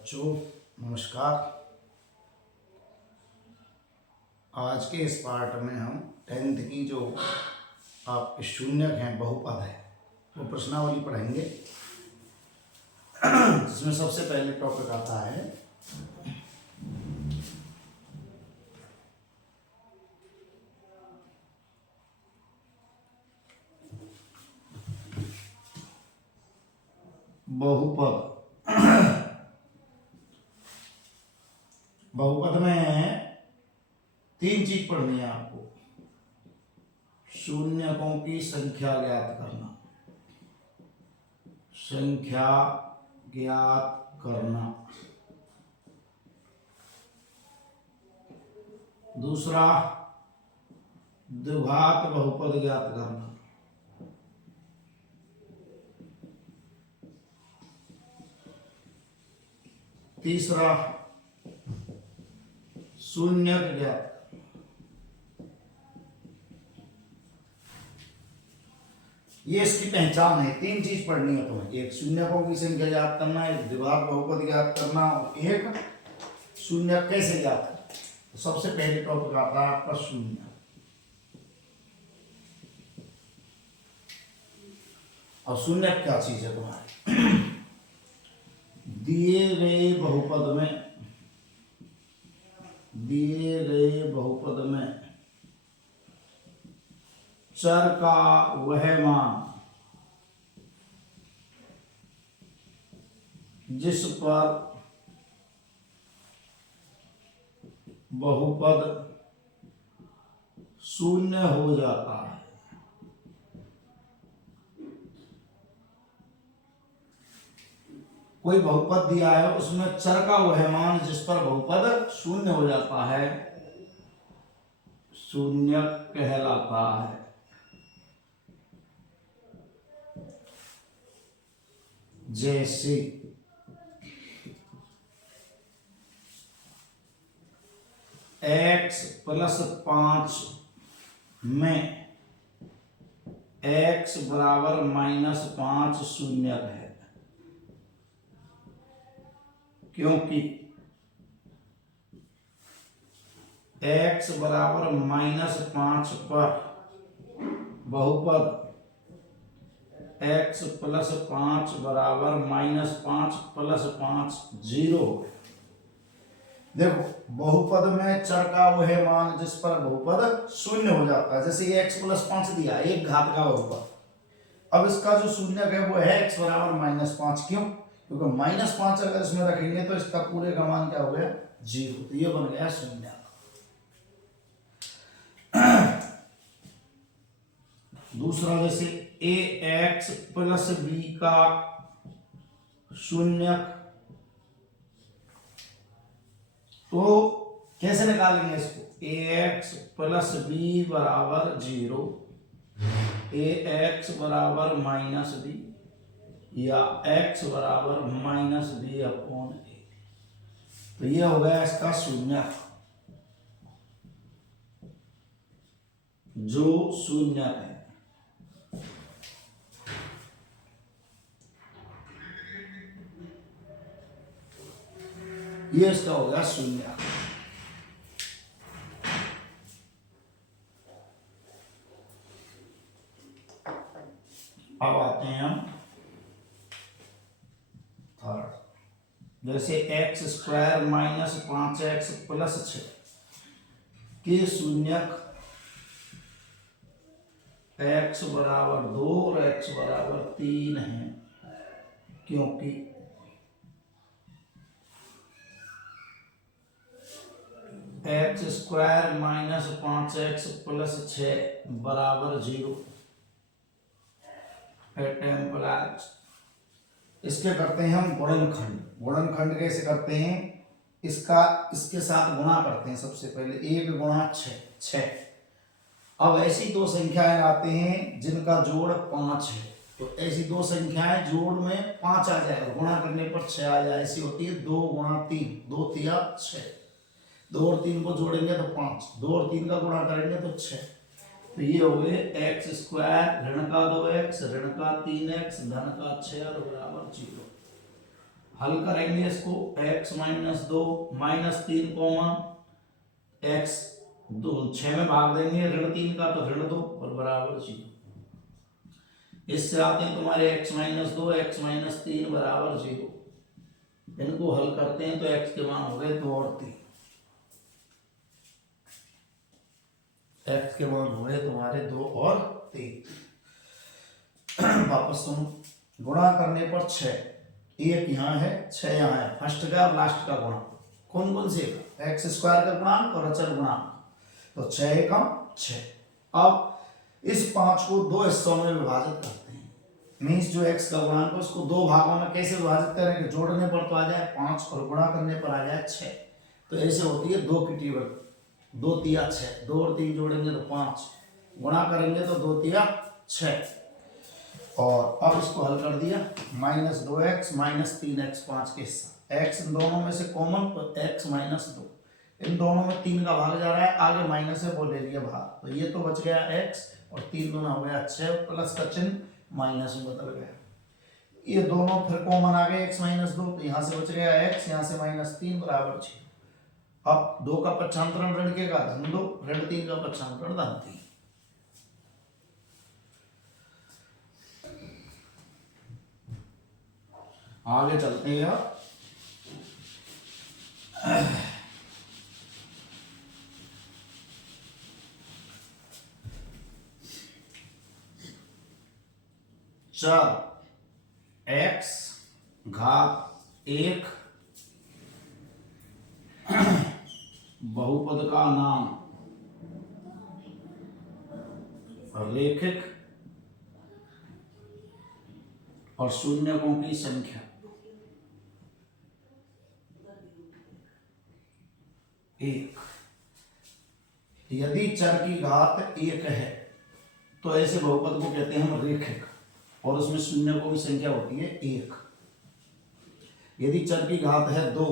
बच्चों नमस्कार। आज के इस पार्ट में हम 10th की जो आपके शून्यक हैं बहुपद है वो प्रश्नावली पढ़ेंगे, जिसमें सबसे पहले टॉपिक आता है बहुपद। बहुपद में 3 चीज पढ़नी है आपको। शून्यकों की संख्या ज्ञात करना, संख्या ज्ञात करना। दूसरा द्विघात बहुपद ज्ञात करना। तीसरा शून्यक ज्ञात। ये इसकी पहचान है। 3 चीज पढ़नी है तुम्हें, एक शून्यकों की संख्या ज्ञात करना, एक द्विघात बहुपद ज्ञात करना और एक शून्यक कैसे ज्ञात करना। तो सबसे पहले टॉपिक आता है आपका शून्य। और शून्यक क्या चीज है तुम्हारे दिए गए बहुपद में चर का वह मान जिस पर बहुपद शून्य हो जाता है। कोई बहुपद दिया है, उसमें चर का वह मान जिस पर बहुपद शून्य हो जाता है, शून्य कहलाता है। जैसे x+5 में x बराबर -5 शून्यक है, क्योंकि x बराबर -5 पर बहुपद x+5 बराबर -5 + 5 0। देखो बहुपद में चर का वह मान जिस पर बहुपद शून्य हो जाता है। जैसे ये x+5 दिया, एक घात का बहुपद। अब इसका जो शून्यक है वो है x बराबर -5। क्यों? क्योंकि -5 अगर इसमें रखेंगे तो इसका पूरे का मान क्या हो गया 0। तो ये बन गया शून्यक। दूसरा जैसे ax + b का शून्यक, तो कैसे निकालेंगे इसको? ax + b बराबर 0, ax बराबर -b या x बराबर -b/a। तो ये हो गया इसका शून्यक, जो शून्यक है। ये इसका हो गया शून्यक। अब आते हैं हम थर्ड। जैसे x² - 5x + 6 के शून्यक x बराबर 2 और x बराबर 3 है, क्योंकि x² - 5x + 6 बराबर 0 इसके करते हैं हम गुणनखंड। गुणनखंड कैसे करते हैं? इसके साथ गुणा करते हैं। सबसे पहले 1 × 6। अब ऐसी दो संख्याएं आते हैं जिनका जोड़ 5 है, तो ऐसी दो संख्याएं जोड़ में 5 आ जाएगा, गुणा करने पर 6 आ जाए। ऐसी होती है 2 × 3, 2 × 3 = 6। 2 और 3 को जोड़ेंगे तो 5, 2 और 3 का गुणा करेंगे तो 6। तो ये हो गए x² ऋण का 2x ऋण का 3x धन का 6 और बराबर 0। हल करेंगे इसको, x माइनस 2 -3 कॉमन x 2 6 में भाग देंगे, ऋण 3 का तो ऋण 2 और बराबर 0। इससे आते हैं तुम्हारे x माइनस 2 x माइनस 3 बराबर 0। इनको हल करते हैं तो x के मान हो गए 2 और 3। x के मान हो गए तुम्हारे 2 और 3। वापस तुम गुणा करने पर 6, एक यहाँ है 6 यहाँ है, फर्स्ट का और लास्ट का गुणा कौन कौन से, एक्स स्क्वायर का गुणांक और अचर गुणांक, तो 6 एकम 6। अब इस 5 को दो हिस्सों में विभाजित करते हैं, मीन्स जो x का गुणांक है उसको दो भागों में कैसे विभाजित करेंगे, जोड़ने पर तो आ जाए 5 और गुणा करने पर आ जाए 6। तो ऐसे होती है 2 की टेबल, 2 तिया 6, 2 और 3 जोड़ेंगे तो 5, गुणा करेंगे तो 2 तिया 6। और अब इसको हल कर दिया, -2x -3x 5 के हिस्सा, x इन दोनों में से कॉमन तो x -2, इन दोनों में 3 का भाग जा रहा है, आगे माइनस है वो ले लिया भाग, तो ये तो बच गया x और 3 दूना हो गया 6, प्लस का चिन्ह माइनस में बदल गया। ये दोनों फिर कॉमन आ गए x -2, तो यहाँ से बच गया x, यहाँ से -3 बराबर 6। अब 2 का पक्षांतरण ऋण के का धन 2, ऋण 3 का पक्षांतरण धन 3। आगे चलते हैं। चर x घात 1 बहुपद का नाम रेखिक और शून्यकों की संख्या 1। यदि चर की घात 1 है तो ऐसे बहुपद को कहते हैं हम रेखिक, और उसमें शून्यकों की संख्या होती है 1। यदि चर की घात है 2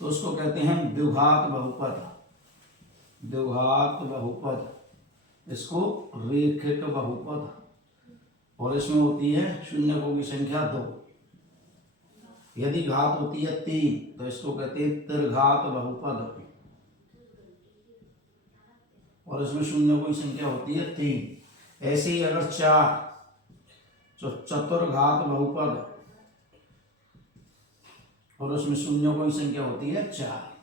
तो उसको कहते हैं हम द्विघात बहुपद, द्विघात बहुपद, इसको रेखिक बहुपद, और इसमें होती है शून्यकों की संख्या 2। यदि घात होती है 3 तो इसको कहते हैं त्रिघात बहुपद, और इसमें शून्यकों की संख्या होती है 3। ऐसे ही अगर 4 तो चतुर्घात बहुपद, और उसमें शून्यों की संख्या होती है 4।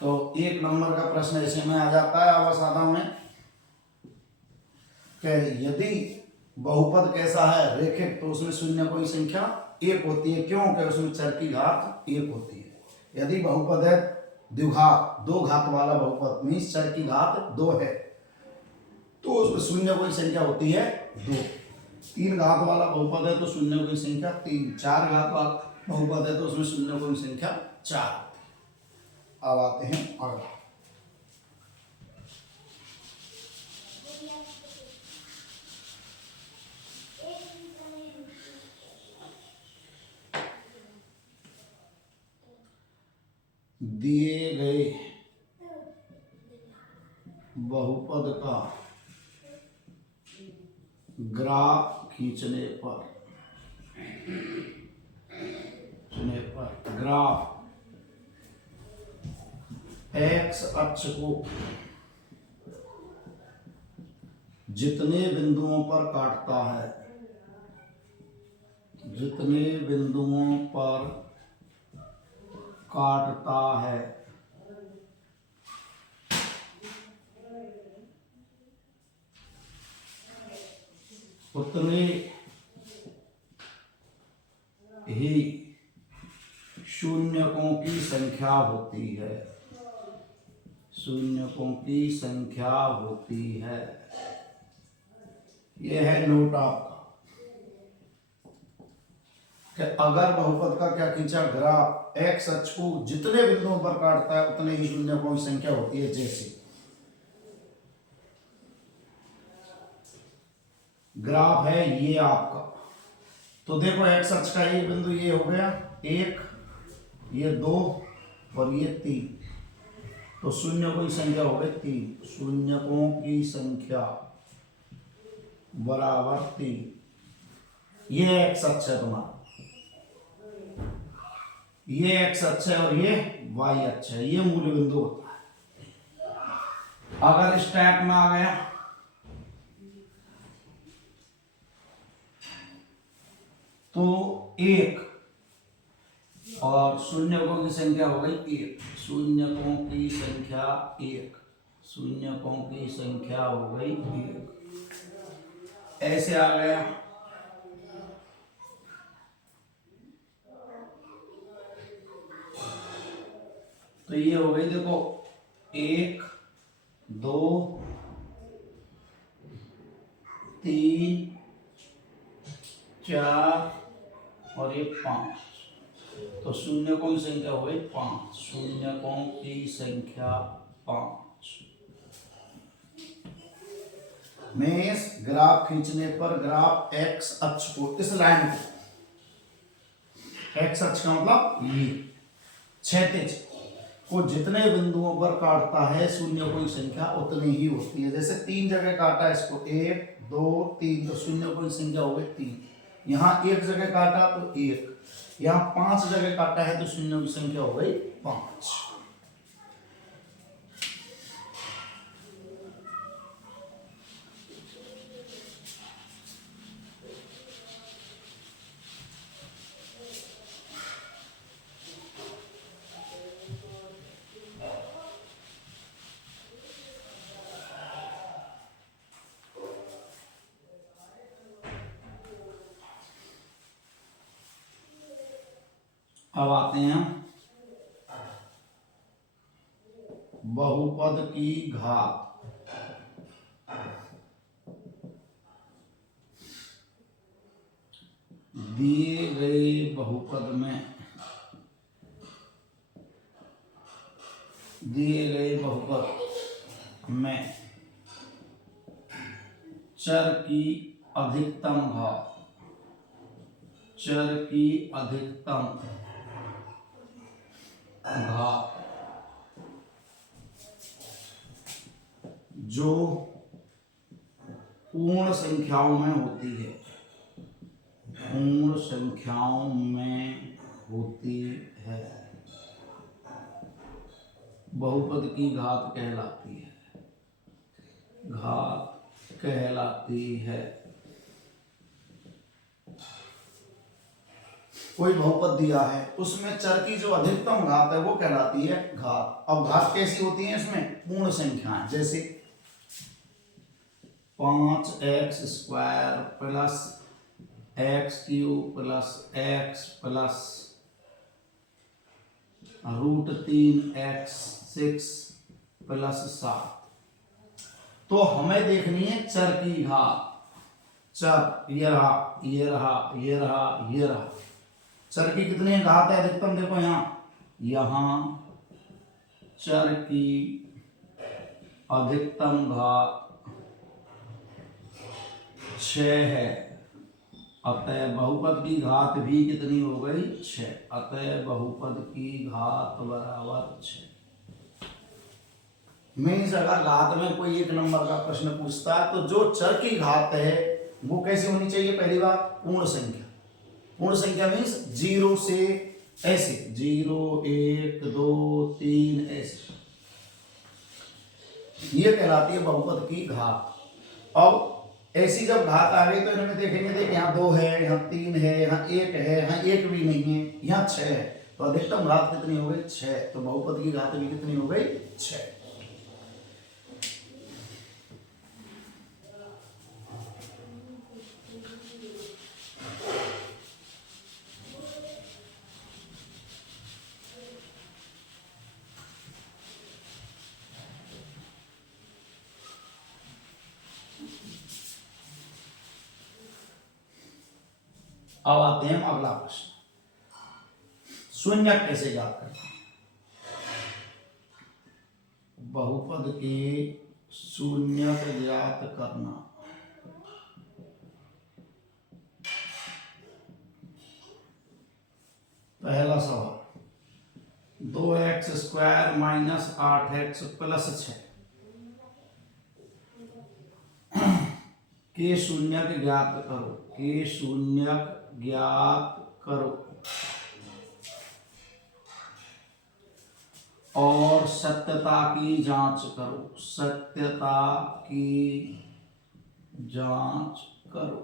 तो 1 नंबर का प्रश्न ऐसे में आ जाता है अवसादा में कि यदि बहुपद कैसा है रेखिक, तो उसमें शून्य कोई संख्या 1 होती है, क्योंकि उसमें चर की घात 1 होती है। यदि बहुपद है द्विघात, 2 घात वाला बहुपद, मीन्स चर की घात 2 है, तो उसमें शून्य कोई संख्या होती है 2। 3 घात वाला बहुपद है तो शून्य कोई संख्या 3। 4 घात वाला बहुपद है तो उसमें शून्य कोई संख्या 4। अब आते हैं अगला। दिए गए बहुपद का ग्राफ खींचने पर ग्राफ एक्स अक्ष को जितने बिंदुओं पर काटता है, जितने बिंदुओं पर काटता है, उतने ही शून्यकों की संख्या होती है, शून्यकों की संख्या होती है। यह है नोट आपका कि अगर बहुपद का क्या खींचा ग्राफ, एक्स अक्ष को जितने बिंदुओं पर काटता है उतने ही शून्यकों की संख्या होती है। जैसे ग्राफ है ये आपका, तो देखो एक्स अक्ष का ये बिंदु ये हो गया 1, ये 2 और ये 3, तो शून्यकों की संख्या हो गई 3, शून्यकों की संख्या बराबर 3। ये एक्स अक्ष है तुम्हारा, ये एक्स अक्ष है और ये वाई अक्ष है, ये मूल बिंदु होता है। अगर इस टाइप में आ गया तो 1 और शून्यकों की संख्या हो गई 1, शून्यकों की संख्या 1, शून्यकों की संख्या हो गई 1, ऐसे आ गया। तो ये हो गई देखो 1 2 3 4 और ये 5, तो शून्यकों की संख्या हो गई 5, शून्यकों की संख्या 5। मैं इस ग्राफ खींचने पर ग्राफ एक्स अक्ष को, इस लाइन को, एक्स अक्ष का मतलब ये क्षैतिज को जितने बिंदुओं पर काटता है शून्यकों की संख्या उतनी ही होती है। जैसे 3 जगह काटा इसको, 1 2 3, तो शून्यकों की संख्या हो गई 3। यहाँ 1 जगह काटा तो 1, यहाँ 5 जगह काटा है तो शून्यों की संख्या हो गई 5। अब आते हैं बहुपद की घात। दिए गए बहुपद में, दिए गए बहुपद में चर की अधिकतम घात, चर की अधिकतम घात जो पूर्ण संख्याओं में होती है, पूर्ण संख्याओं में होती है, बहुपद की घात कहलाती है, घात कहलाती है। कोई बहुपद दिया है उसमें चर की जो अधिकतम घात है वो कहलाती है घात। अब घात कैसी होती है इसमें? पूर्ण संख्याएं, जैसे 5x² plus x³ plus x plus √3x6 plus 7। तो हमें देखनी है चर की घात। चर ये रहा, ये रहा, ये रहा, ये रहा, चर की कितनी घात है अधिकतम? देखो यहां चर की अधिकतम घात 6 है, अतः बहुपद की घात भी कितनी हो गई? 6। अतः बहुपद की घात बराबर 6। मीन्स अगर घात में कोई एक नंबर का प्रश्न पूछता है तो जो चर की घात है वो कैसी होनी चाहिए? पहली बात पूर्ण संख्या। पूर्ण संख्या मीन्स 0 से ऐसे 0 1 2 3 ऐसे, ये कहलाती है बहुपद की घात। अब ऐसी जब घात आ गई तो इनमें देखेंगे, देखिए यहाँ 2 है, यहाँ 3 है, यहाँ 1 है, यहाँ 1 भी नहीं है, यहाँ 6 है, तो अधिकतम घात कितनी हो गई? 6। तो बहुपद की घात भी कितनी हो गई? 6। अब आते हैं अगला प्रश्न, शून्यक कैसे ज्ञात करते हैं? बहुपद के शून्यक ज्ञात करना। पहला सवाल 2x² माइनस 8x प्लस 6 के शून्यक ज्ञात करो। के शून्यक ज्ञात करो और सत्यता की जांच करो। सत्यता की जांच करो।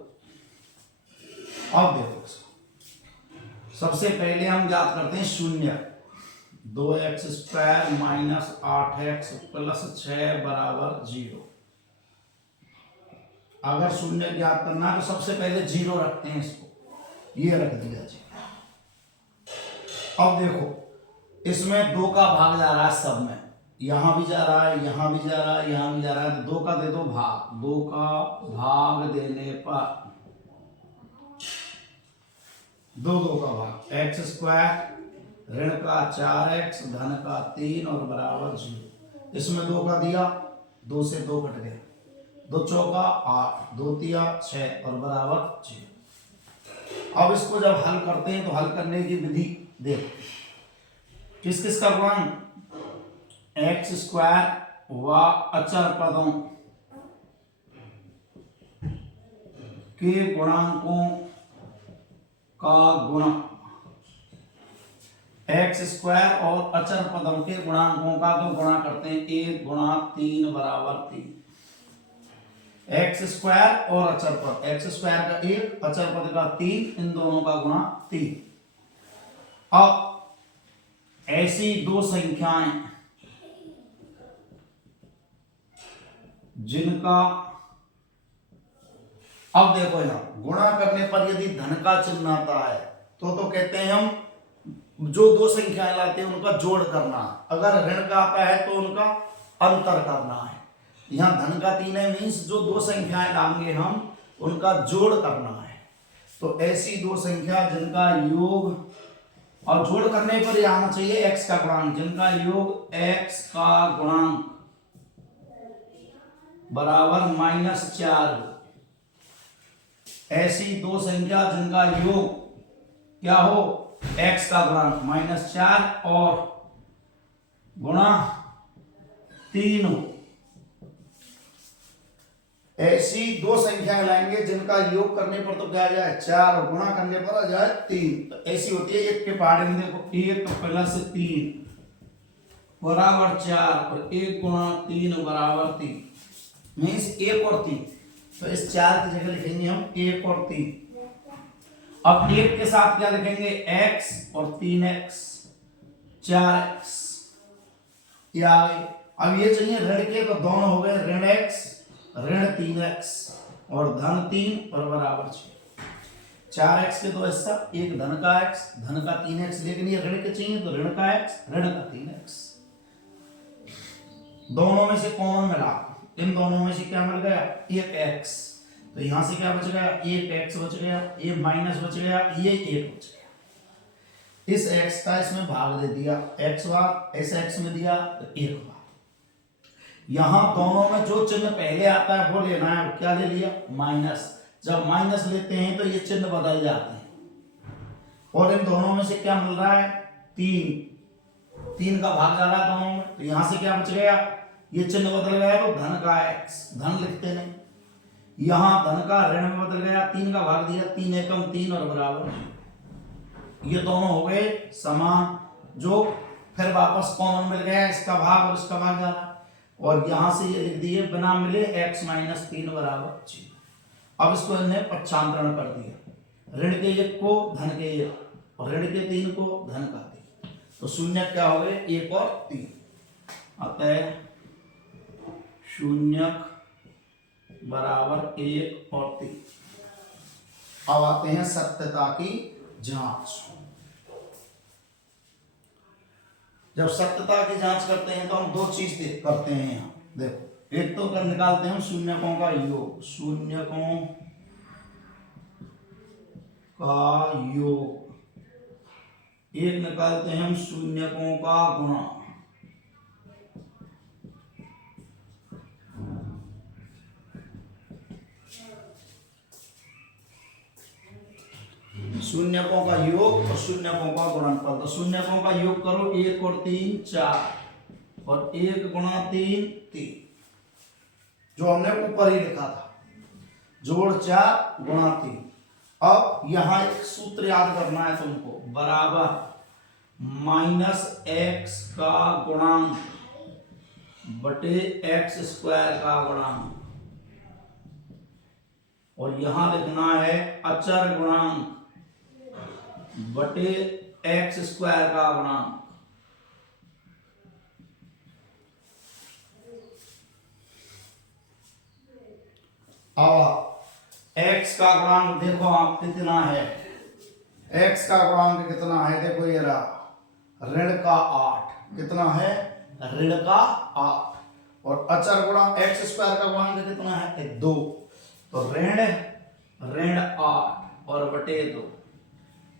अब देखो सबसे पहले हम ज्ञात करते हैं शून्य। 2x² माइनस 8x प्लस 6 बराबर 0। अगर शून्य ज्ञात करना है तो सबसे पहले 0 रखते हैं, इसको ये रख दिया जी। अब देखो इसमें 2 का भाग जा रहा है सब में, यहां भी जा रहा है, यहां भी जा रहा है, यहां भी जा रहा है, तो 2 का दे दो भाग। 2 का भाग देने पर 2 का भाग x² ऋण का 4x धन का 3 और बराबर 0। इसमें 2 का दिया, 2 से 2 कट गया, 2 चौका 8, 2 तिया 6 और बराबर 0। अब इसको जब हल करते हैं तो हल करने की विधि देखो। किस किस का गुणन? x² व अचर पदों के गुणांकों का गुणा। x² और अचर पदों के गुणांकों का तो गुणा करते हैं, 1 गुणा 3 बराबर 3। x² और अचर पद, x² का 1 अचर पद का 3, इन दोनों का गुणा 3। अब ऐसी 2 संख्याएं जिनका, अब देखो यहां गुणा करने पर यदि धन का चिन्ह आता है तो कहते हैं हम जो 2 संख्याएं लाते हैं उनका जोड़ करना। अगर ऋण का आता है तो उनका अंतर करना है। यहां धन का 3 है, मीन्स जो 2 संख्याएं लाएंगे हम उनका जोड़ करना है। तो ऐसी 2 संख्या जिनका योग, और जोड़ करने पर यह आना चाहिए x का गुणांक, जिनका योग x का गुणांक बराबर -4 हो। ऐसी 2 संख्या जिनका योग क्या हो? x का गुणांक -4 और गुणा 3 हो। ऐसी 2 संख्याएं लाएंगे जिनका योग करने पर तो क्या आ जाए 4 और गुणा करने पर आ जाए 3। तो ऐसी होती है, एक के पहाड़े में देखो 1 प्लस 3 बराबर 4 और 1 गुणा 3 बराबर 3, मीन्स 1 और 3। तो इस 4 की जगह लिखेंगे हम 1 और 3। अब 1 के साथ क्या लिखेंगे? x और 3x 4x। अब ये चाहिए ऋण के, तो दोनों हो गए ऋण x ऋण 3x और धन 3 और बराबर 6। 4x के 2 हिस्सा, एक धन का x धन का 3x, लेकिन ये ऋण के चाहिए तो ऋण का x ऋण का 3x। दोनों में से कॉमन मिला, इन दोनों में से क्या मिल गया? एक x। तो यहां से क्या बच गया? एक x बच गया, ये माइनस बच गया, ये 1 बच गया। इस x का इसमें भाग दे दिया, x भाग इस x में दिया तो 1 भाग। यहां दोनों में जो चिन्ह पहले आता है वो लेना है, क्या ले लिया? माइनस। जब माइनस लेते हैं तो ये चिन्ह बदल जाते हैं, और इन दोनों में से क्या मिल रहा है? 3 का भाग जा रहा है दोनों में, तो यहां से क्या बच गया? ये चिन्ह बदल गया तो धन का x, धन लिखते नहीं, यहां धन का ऋण में बदल गया, 3 का भाग दिया, 3 एकम 3 और बराबर। ये दोनों हो गए समान, जो फिर वापस कॉमन मिल गया, इसका भाग और इसका भाग जा रहा है। और यहां से ये लिख दिए बिना मिले x - 3 बराबर 0। अब इसको इन्हें पक्षांतरण कर दिया, ऋण के 1 को धन के 1 और ऋण के 3 को धन का 3, तो शून्य क्या हो गए? 1 और 3। अतः शून्यक बराबर 1 और 3। अब आते हैं सत्यता की जांच। जब सत्यता की जांच करते हैं तो हम 2 चीज करते हैं यहाँ देखो। एक तो कर निकालते हैं शून्यकों का योग, शून्यकों का योग। एक निकालते हैं हम शून्यकों का गुणा। शून्यकों का योग और शून्यकों का गुणनफल। तो शून्यकों का योग करो, 1 और 3 4 और 1 गुणा 3 3, जो हमने ऊपर ही लिखा था, जोड़ 4 गुणा 3। अब यहां एक सूत्र याद करना है तुमको, बराबर माइनस x का गुणांक बटे x स्क्वायर का गुणांक, और यहां लिखना है अचर गुणांक बटे x स्क्वायर का गुणांक। अब x का गुणांक देखो आप कितना है, x का गुणांक कितना है, देखो ये रहा ऋण का 8, कितना है ऋण का 8, और अचर गुणांक x स्क्वायर का गुणांक कितना है 2, तो ऋण 8 और बटे 2,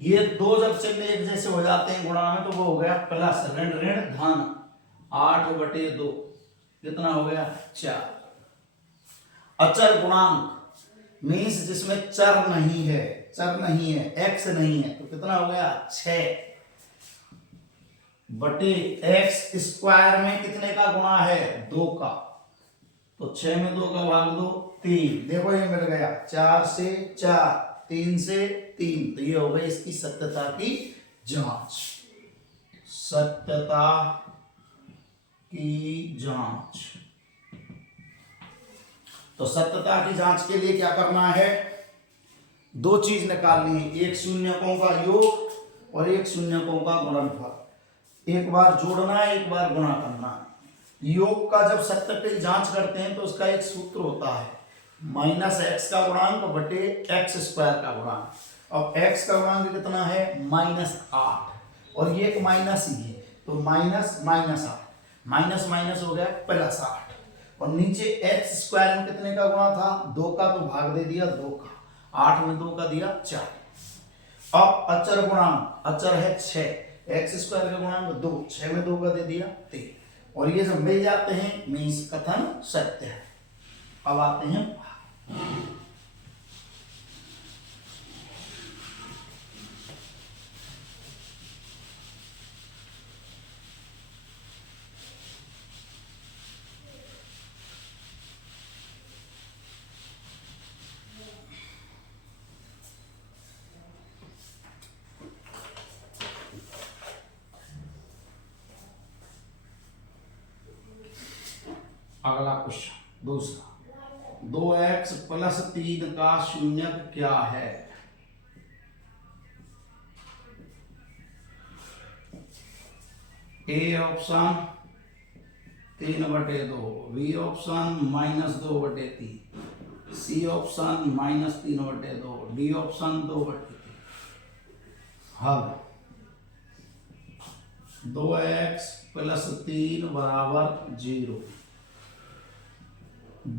ये 2 जब चले एक जैसे हो जाते हैं गुणा में तो वो हो गया प्लस ऋण ऋण धन 8 बटे 2, कितना हो गया 4। अचर गुणांक मीन्स जिसमें चर नहीं है x नहीं है, तो कितना हो गया 6 बटे x स्क्वायर में कितने का गुणा है 2 का, तो 6 में 2 का भाग दो 3, देखो ये मिल गया 4 से 4 3 से 3, तो ये हो गई इसकी सत्यता की जांच, सत्यता की जांच। तो सत्यता की जांच के लिए क्या करना है, 2 चीज निकालनी है, एक शून्यकों का योग और एक शून्यकों का गुणनफल, एक बार जोड़ना है एक बार गुणा करना है। योग का जब सत्यता की जांच करते हैं तो उसका एक सूत्र होता है माइनस x का गुणांक बटे x स्क्वायर का गुणांक। अब x का गुणांक कितना है -8 और ये एक माइनस ही है, तो माइनस माइनस 8 माइनस माइनस हो गया प्लस 8, और नीचे x स्क्वायर में कितने का गुणा था 2 का, तो भाग दे दिया 2 का, 8 में 2 का दिया 4। अब अचर गुणांक, अचर है 6, x स्क्वायर का गुणांक 2, 6 में 2 का दे दिया 3, और ये जब मिल जाते हैं मीन्स कथन सत्य है। अब आते हैं अगला क्वेश्चन दूसरा, 2x प्लस 3 का शून्यक क्या है। ए ऑप्शन 3 बटे 2, बी ऑप्शन -2 बटे 3, सी ऑप्शन -3 बटे 2, डी ऑप्शन 2 बटे 3। हल 2x प्लस 3 बराबर 0,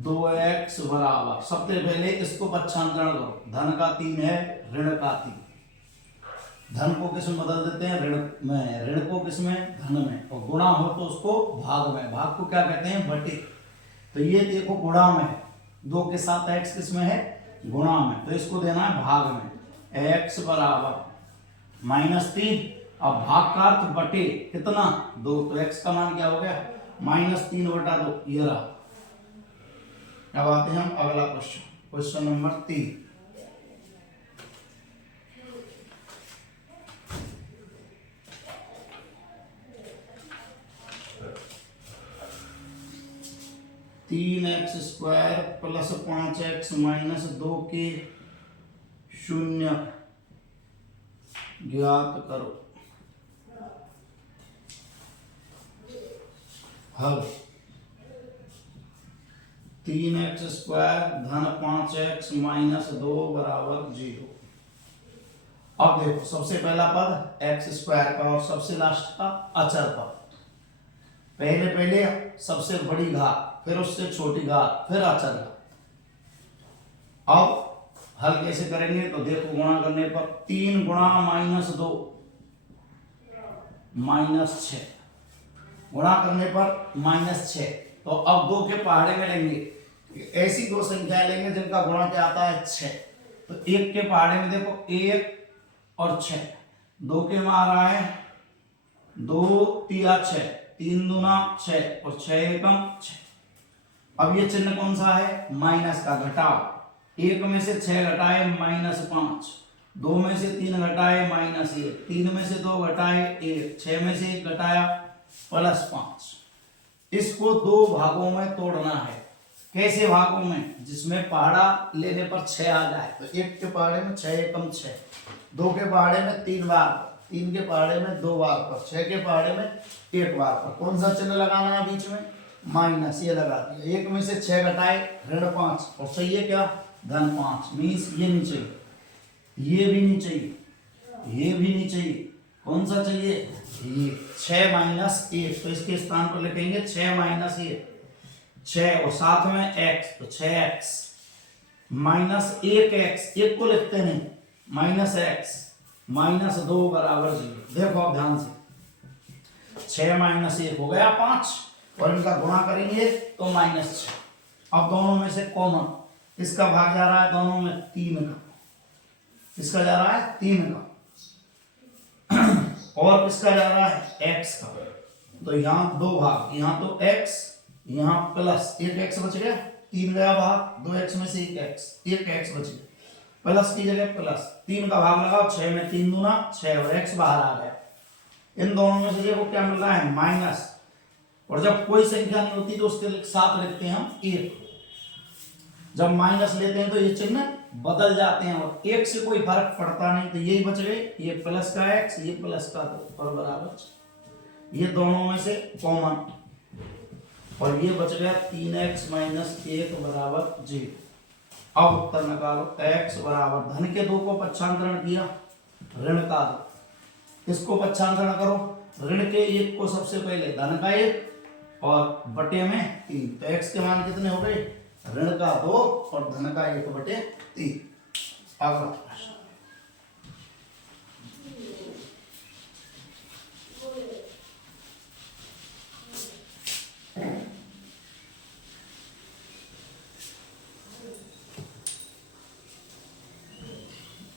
2x बराबर, सबसे पहले इसको पक्षांतरण करो, धन का 3 है ऋण का 3, धन को किस में बदल देते हैं ऋण में, ऋण को किस में धन में, और गुणा हो तो उसको भाग में, भाग को क्या कहते हैं बटे। तो ये देखो गुणा में है, 2 के साथ x किस में है गुणा में, तो इसको देना है भाग में, x बराबर -3, अब भाग का अर्थ बटे कितना 2, तो x का मान क्या हो गया -3 बटा 2, ये रहा। अब आते हैं हम अगला क्वेश्चन, क्वेश्चन नंबर 3। तीन x square plus 5x minus 2 के शून्य ज्ञात करो। हल 3x स्क्वायर धन 5x माइनस 2 बराबर 0। अब देखो सबसे पहला पद x स्क्वायर का और सबसे लास्ट का अचर पद, पहले सबसे बड़ी घात, फिर उससे छोटी घात, फिर अचर घात। अब हल कैसे करेंगे, तो देखो गुणा करने पर 3 गुणा -2 -6, गुणा करने पर -6, तो अब 2 के पहाड़े में लेंगे, ऐसी 2 संख्याएं लेंगे जिनका गुणा क्या आता है 6, तो 1 के पहाड़े में देखो 1 और 6, 2 के में आ रहा है 2 तिया 6, 3 दूना 6 और 6 एकम 6। अब ये चिन्ह कौन सा है? माइनस का, घटाओ। 1 में से 6 घटाए -5, 2 में से 3 घटाए -1, 3 में से 2 घटाए 1, 6 में से 1 घटाया +5। इसको 2 भागों में तोड़ना है। कैसे भागों में? जिसमें पहाड़ा लेने पर 6 आ जाए, तो 1 के पहाड़े में 6 एकम 6, 2 के पहाड़े में 3 बार, 3 के पहाड़े में 2 बार पर, 6 के पहाड़े में 1 बार पर। कौन सा चिन्ह लगाना है बीच में? माइनस, ये लगा दिया। 1 में से 6 घटाए -5 और सही है क्या? -5। मीन्स ये नहीं चाहिए, ये भी नहीं चाहिए, ये भी नहीं चाहिए। कौन सा चाहिए? ये 6 - 1, तो इसके स्थान पर लिखेंगे 6 - 1, 6 और साथ में x, तो 6x -1x, 1 को लिखते नहीं, -x -2 बराबर 0। देखो अब ध्यान से, 6 - 1 हो गया 5 और इनका गुणा करेंगे तो -6। अब दोनों में से कॉमन, किसका भाग जा रहा है? दोनों में 3 का। किसका जा रहा है? 3 का। और किसका जा रहा है? x का। तो यहाँ 2 भाग, यहाँ तो x, यहाँ प्लस 1x बच गया, 3 गया भाग, 2x में से 1x बच गया, प्लस की जगह प्लस, 3 का भाग लगाओ, 6 में 3 दूना 6 और x बाहर आ गया। इन दोनों में से देखो क्या मिल रहा है? माइनस। और जब कोई संख्या नहीं होती तो उसके साथ लिखते हैं हम 1। जब माइनस लेते हैं तो ये चिन्ह बदल जाते हैं और 1 से कोई फर्क पड़ता नहीं, तो यही बच गए, ये प्लस का x, ये प्लस का 2 और बराबर, ये दोनों में से कॉमन, और ये बच गया 3x - 1 बराबर 0। अब उत्तर निकालो। x बराबर, धन के 2 को पक्षांतरण किया, ऋण का 2, इसको पक्षांतरण करो, ऋण के 1 को सबसे पहले, धन का 1 और बटे में 3, तो x के मान कितने हो गए? ऋण का 2 और धन का 1/3। अगला प्रश्न,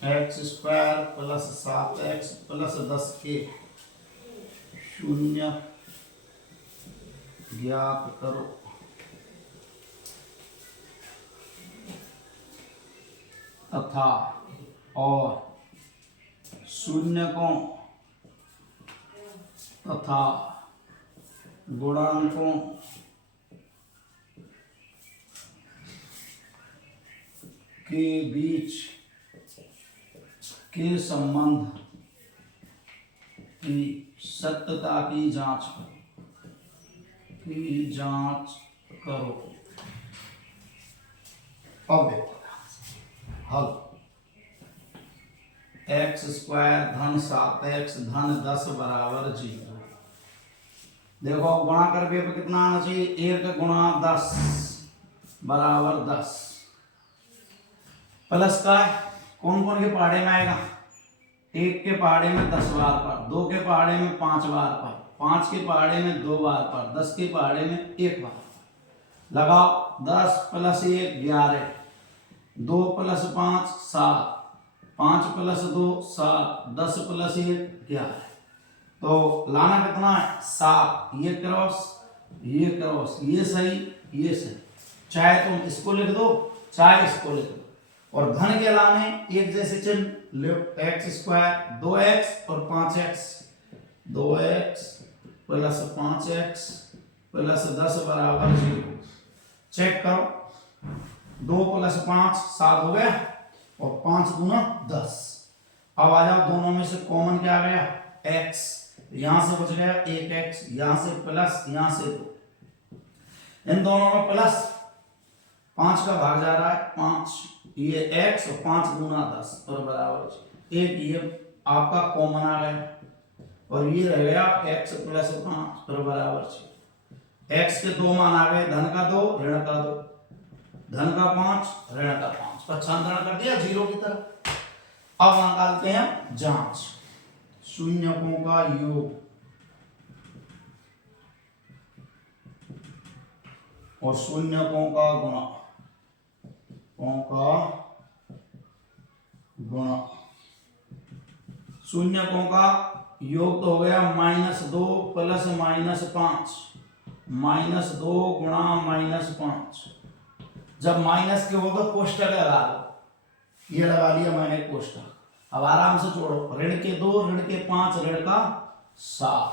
x² + 7x + 10 के शून्य ज्ञात करो तथा और शून्यकों तथा गुणांकों के बीच के संबंध की सत्यता की जांच करो। अब देखो हल, x² धन 7x धन 10 बराबर 0। देखो गुणा करके पे कितना आना चाहिए? 1 गुणा 10 बराबर 10, प्लस का कौन कौन के पहाड़े में आएगा? 1 के पहाड़े में 10 बार पर, 2 के पहाड़े में 5 बार पर, 5 के पहाड़े में 2 बार पर, 10 के पहाड़े में 1 बार। लगाओ, 10 + 1 11, 2 + 5 7, 5 + 2 7, 10 + 1 11। तो लाना कितना है? 7। ये क्रॉस, ये क्रॉस, ये सही, ये सही। चाहे तुम इसको लिख दो, चाहे इसको लिख दो। और धन के लाने एक जैसे चिन्ह लो, x² 2x और 5x, 2x + 5x + 10 बराबर 0। चेक करो, 2 + 5 7 हो गया और 5 दूना 10। अब आ जाओ, दोनों में से कॉमन क्या आ गया? x, यहां से बच गया 1x, यहां से प्लस, यहां से 2, इन दोनों में प्लस, 5 का भाग जा रहा है 5, ये x और 5 दूना 10 और बराबर 1। ये आपका कॉमन आ गया और ये रह गया x + 5 और बराबर 6। x के 2 मान आ गए, धन का 2 ऋण का 2, धन का 5 ऋण का 5, पक्षांतरण कर दिया 0 की तरफ। अब निकालते हैं जांच, शून्यकों का योग और शून्यकों का गुणा, शून्यकों का योग तो हो गया -2 प्लस -5, -2 गुणा -5। जब माइनस के हो तो कोष्टक लगा दो, ये लगा लिया मैंने कोष्टक। अब आराम से जोड़ो, ऋण के 2 ऋण के 5 ऋण का 7।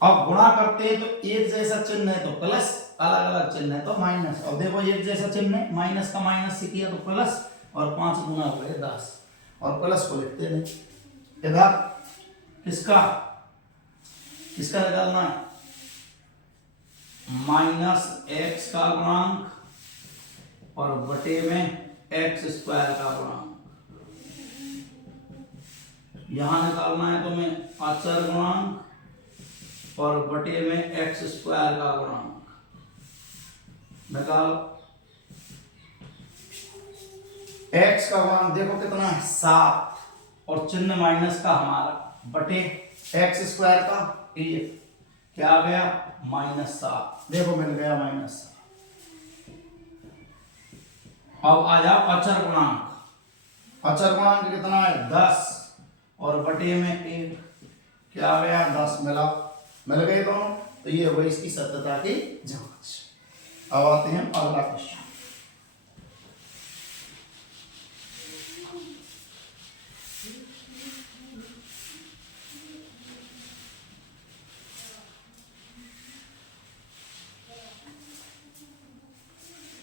अब गुणा करते हैं तो एक जैसा चिन्ह है तो प्लस, अलग अलग चिन्ह है तो माइनस। अब देखो एक जैसा चिन्ह है, माइनस का माइनस से किया तो प्लस, और 5 गुना हो गए 10, और प्लस को लिखते नहीं। इधर किसका किसका निकालना है, -x का गुणांक और बटे में x² का गुणांक। यहां निकालना है तुम्हें अचर गुणांक और बटे में x² का गुणांक। निकालो। x का गुणांक देखो कितना है 7, और चिन्ह माइनस का हमारा, बटे x² का 1, क्या आ गया -7। देखो मिल गया -7। अब आ जाओ अचर गुणांक। अचर गुणांक कितना है 10, और बटे में 1, क्या आ गया 10। मिल गए दोनों, तो ये हुई इसकी सत्यता की जांच। अब आते हैं अगला क्वेश्चन।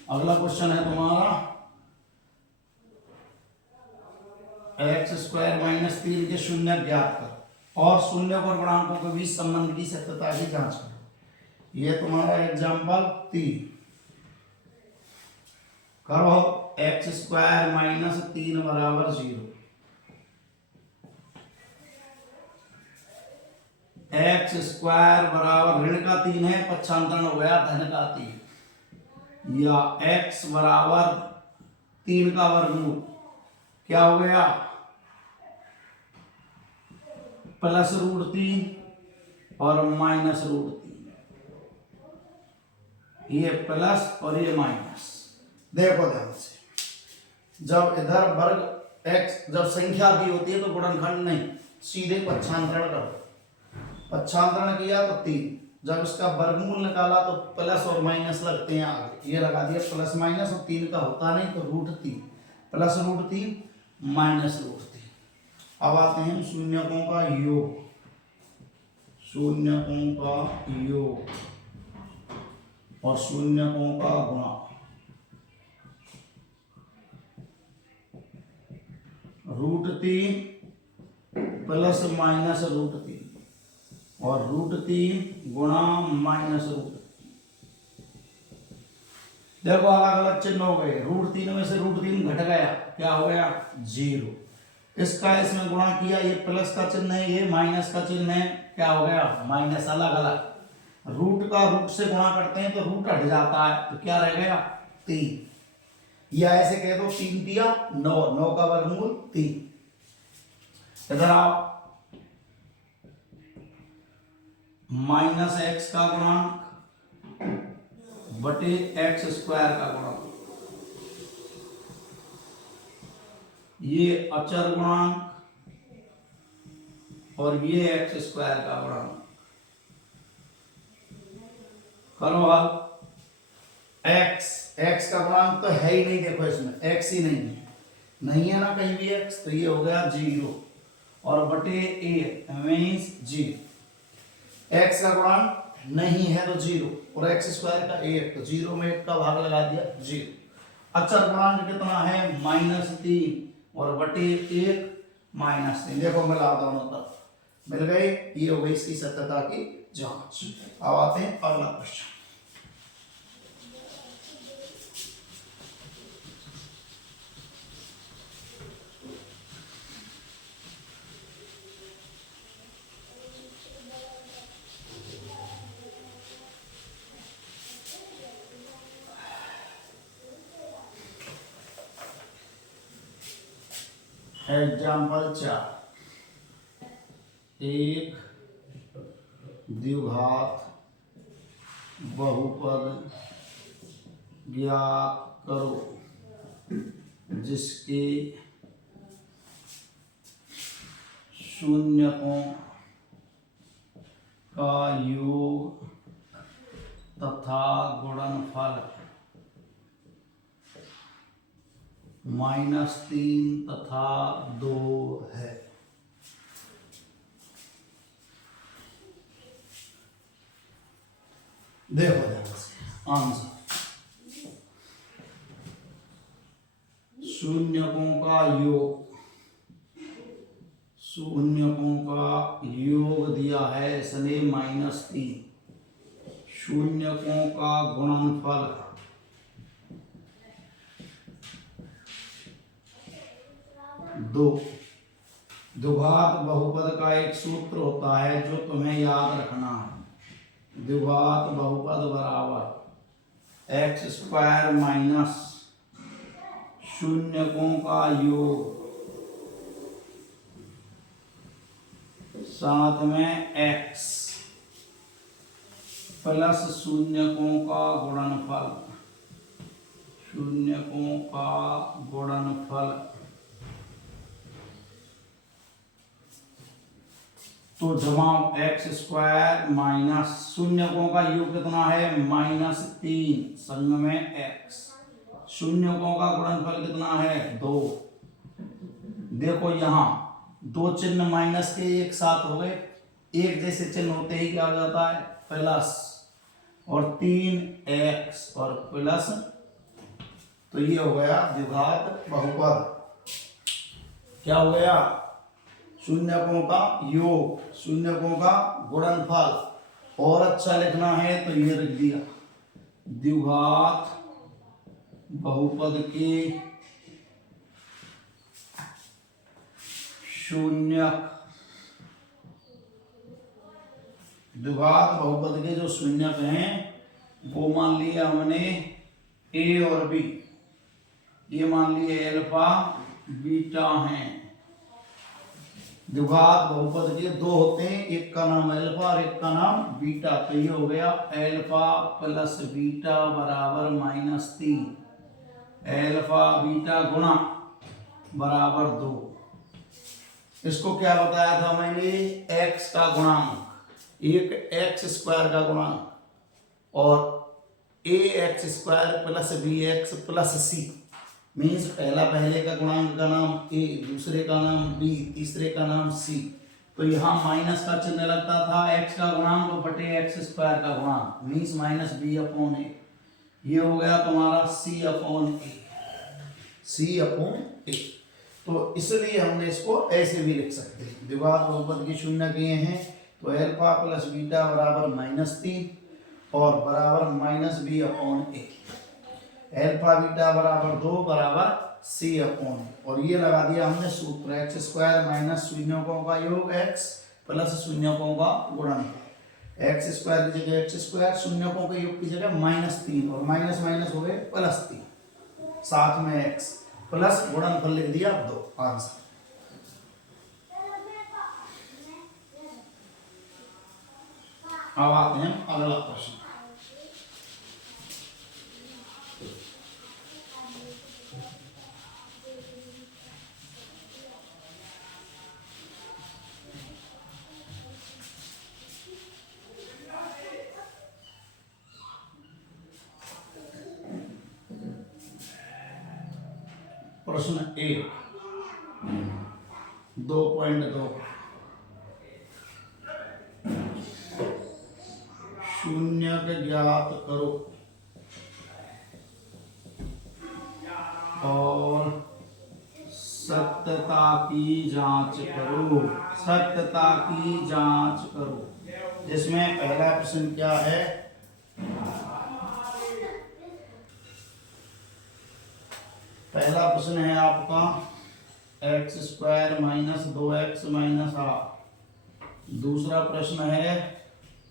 अगला क्वेश्चन है तुम्हारा x² - 3 के शून्य ज्ञात करो और शून्य और गुणांकों के बीच संबंध की सत्यता की जांच करो। ये तुम्हारा एग्जाम्पल 3 करो। x² - 3 बराबर 0, x² बराबर ऋण का 3 है, पक्षांतरण हो गया धन का 3, या x बराबर 3 का वर्गमूल, क्या हो गया +√3 और -√3। ये प्लस और ये माइनस। देखो ध्यान से, जब इधर वर्ग x जब संख्या दी होती है तो गुणनखंड नहीं, सीधे पक्षांतरण करो। पक्षांतरण किया तो 3, जब इसका वर्गमूल निकाला तो प्लस और माइनस लगते हैं आगे, ये लगा दिया प्लस माइनस, और 3 का होता नहीं तो √3, +√3 -√3। अब आते हैं शून्यकों का योग। शून्यकों का योग और शून्यकों का गुणा। √3 प्लस -√3 और √3 गुणा -√3। देखो अलग अलग चिन्ह हो गए, √3 में से √3 घट गया, क्या हो गया 0। इसका इसमें गुणा किया, ये प्लस का चिन्ह है, ये माइनस का चिन्ह है, क्या हो गया माइनस। अलग अलग रूट का रूट से गुणा करते हैं तो रूट हट जाता है, तो क्या रह गया 3, या ऐसे कह दो 3 दिया 9, 9 का वर्गमूल 3। इधर आओ, -x का गुणांक बटे x² का गुणांक, ये अचर गुणांक और ये x² का गुणांक। करो हल। x का गुणांक तो है ही नहीं, देखो इसमें x ही नहीं है ना कहीं भी x, तो ये हो गया 0, और बटे 1 मीन्स 0। x का गुणांक नहीं है तो 0, और x² का 1, तो 0 में 1 का भाग लगा दिया 0। अचर गुणांक कितना है -3, और बटे 1 -3। देखो मिला दोनों तरफ, मिल गए, ये हो गई इसकी सत्यता की जांच। अब आते हैं अगला क्वेश्चन। एग्जाम्पल 4, एक द्विघात बहुपद ज्ञात करो जिसके शून्यकों का योग तथा गुणनफल -3 तथा 2 है। देखो आंसर, शून्यकों का योग, शून्यकों का योग दिया है इसने -3, शून्यकों का गुणनफल 2। द्विघात बहुपद का एक सूत्र होता है जो तुम्हें याद रखना है। द्विघात बहुपद बराबर एक्स स्क्वायर माइनस शून्यकों का योग साथ में x प्लस शून्यकों का गुणनफल, शून्यकों का गुणनफल। तो जमाओ एक्स स्क्वायर माइनस शून्यकों का योग कितना है -3 संग में x, शून्यकों का गुणनफल कितना है 2। देखो यहाँ दो चिन्ह माइनस के एक साथ हो गए, एक जैसे चिन्ह होते ही क्या हो जाता है प्लस, और 3x और प्लस, तो ये हो गया द्विघात बहुपद। क्या हो गया शून्यकों का योग, शून्यकों का गुणनफल। और अच्छा लिखना है तो ये लिख दिया द्विघात बहुपद के शून्यक, द्विघात बहुपद के जो शून्यक हैं वो मान लिया हमने a और b, ये मान लिए अल्फा बीटा हैं। द्विघात बहुपद के दो होते हैं, एक का नाम अल्फा और एक का नाम बीटा, तो ये हो गया अल्फा प्लस बीटा बराबर -3, अल्फा बीटा गुणा बराबर 2। इसको क्या बताया था मैंने, x का गुणांक, एक x स्क्वायर का गुणांक और ax square plus bx plus c, means पहला पहले का गुणांक का नाम a, दूसरे का नाम b, तीसरे का नाम c। तो यहाँ माइनस का चिन्ह लगता था, x का गुणांक बटे x स्क्वायर का गुणांक, मीन्स -b/a। ये हो गया तुम्हारा c/a, c/a। तो इसलिए हमने इसको ऐसे भी लिख सकते हैं, द्विघात बहुपद के शून्यक ये हैं, तो अल्फा प्लस बीटा बराबर -3 और बराबर -b/a, अल्फा बीटा बराबर 2 बराबर c/a। और ये लगा दिया हमने सूत्र, एक्स स्क्वायर माइनस शून्यकों का योग x प्लस शून्यकों का गुणनफल, एक्स स्क्वायर की जगह एक्स स्क्वायर, शून्यकों के योग की जगह -3 और माइनस माइनस हो गए +3, साथ में x प्लस गुणनफल लिख दिया 2। आंसर। अब आते हैं अगला प्रश्न। प्रश्न 1 2.2 शून्यक ज्ञात करो और सत्यता की जांच करो, सत्यता की जांच करो। जिसमें पहला प्रश्न क्या है, पहला प्रश्न है आपका x square minus 2x minus 8। दूसरा प्रश्न है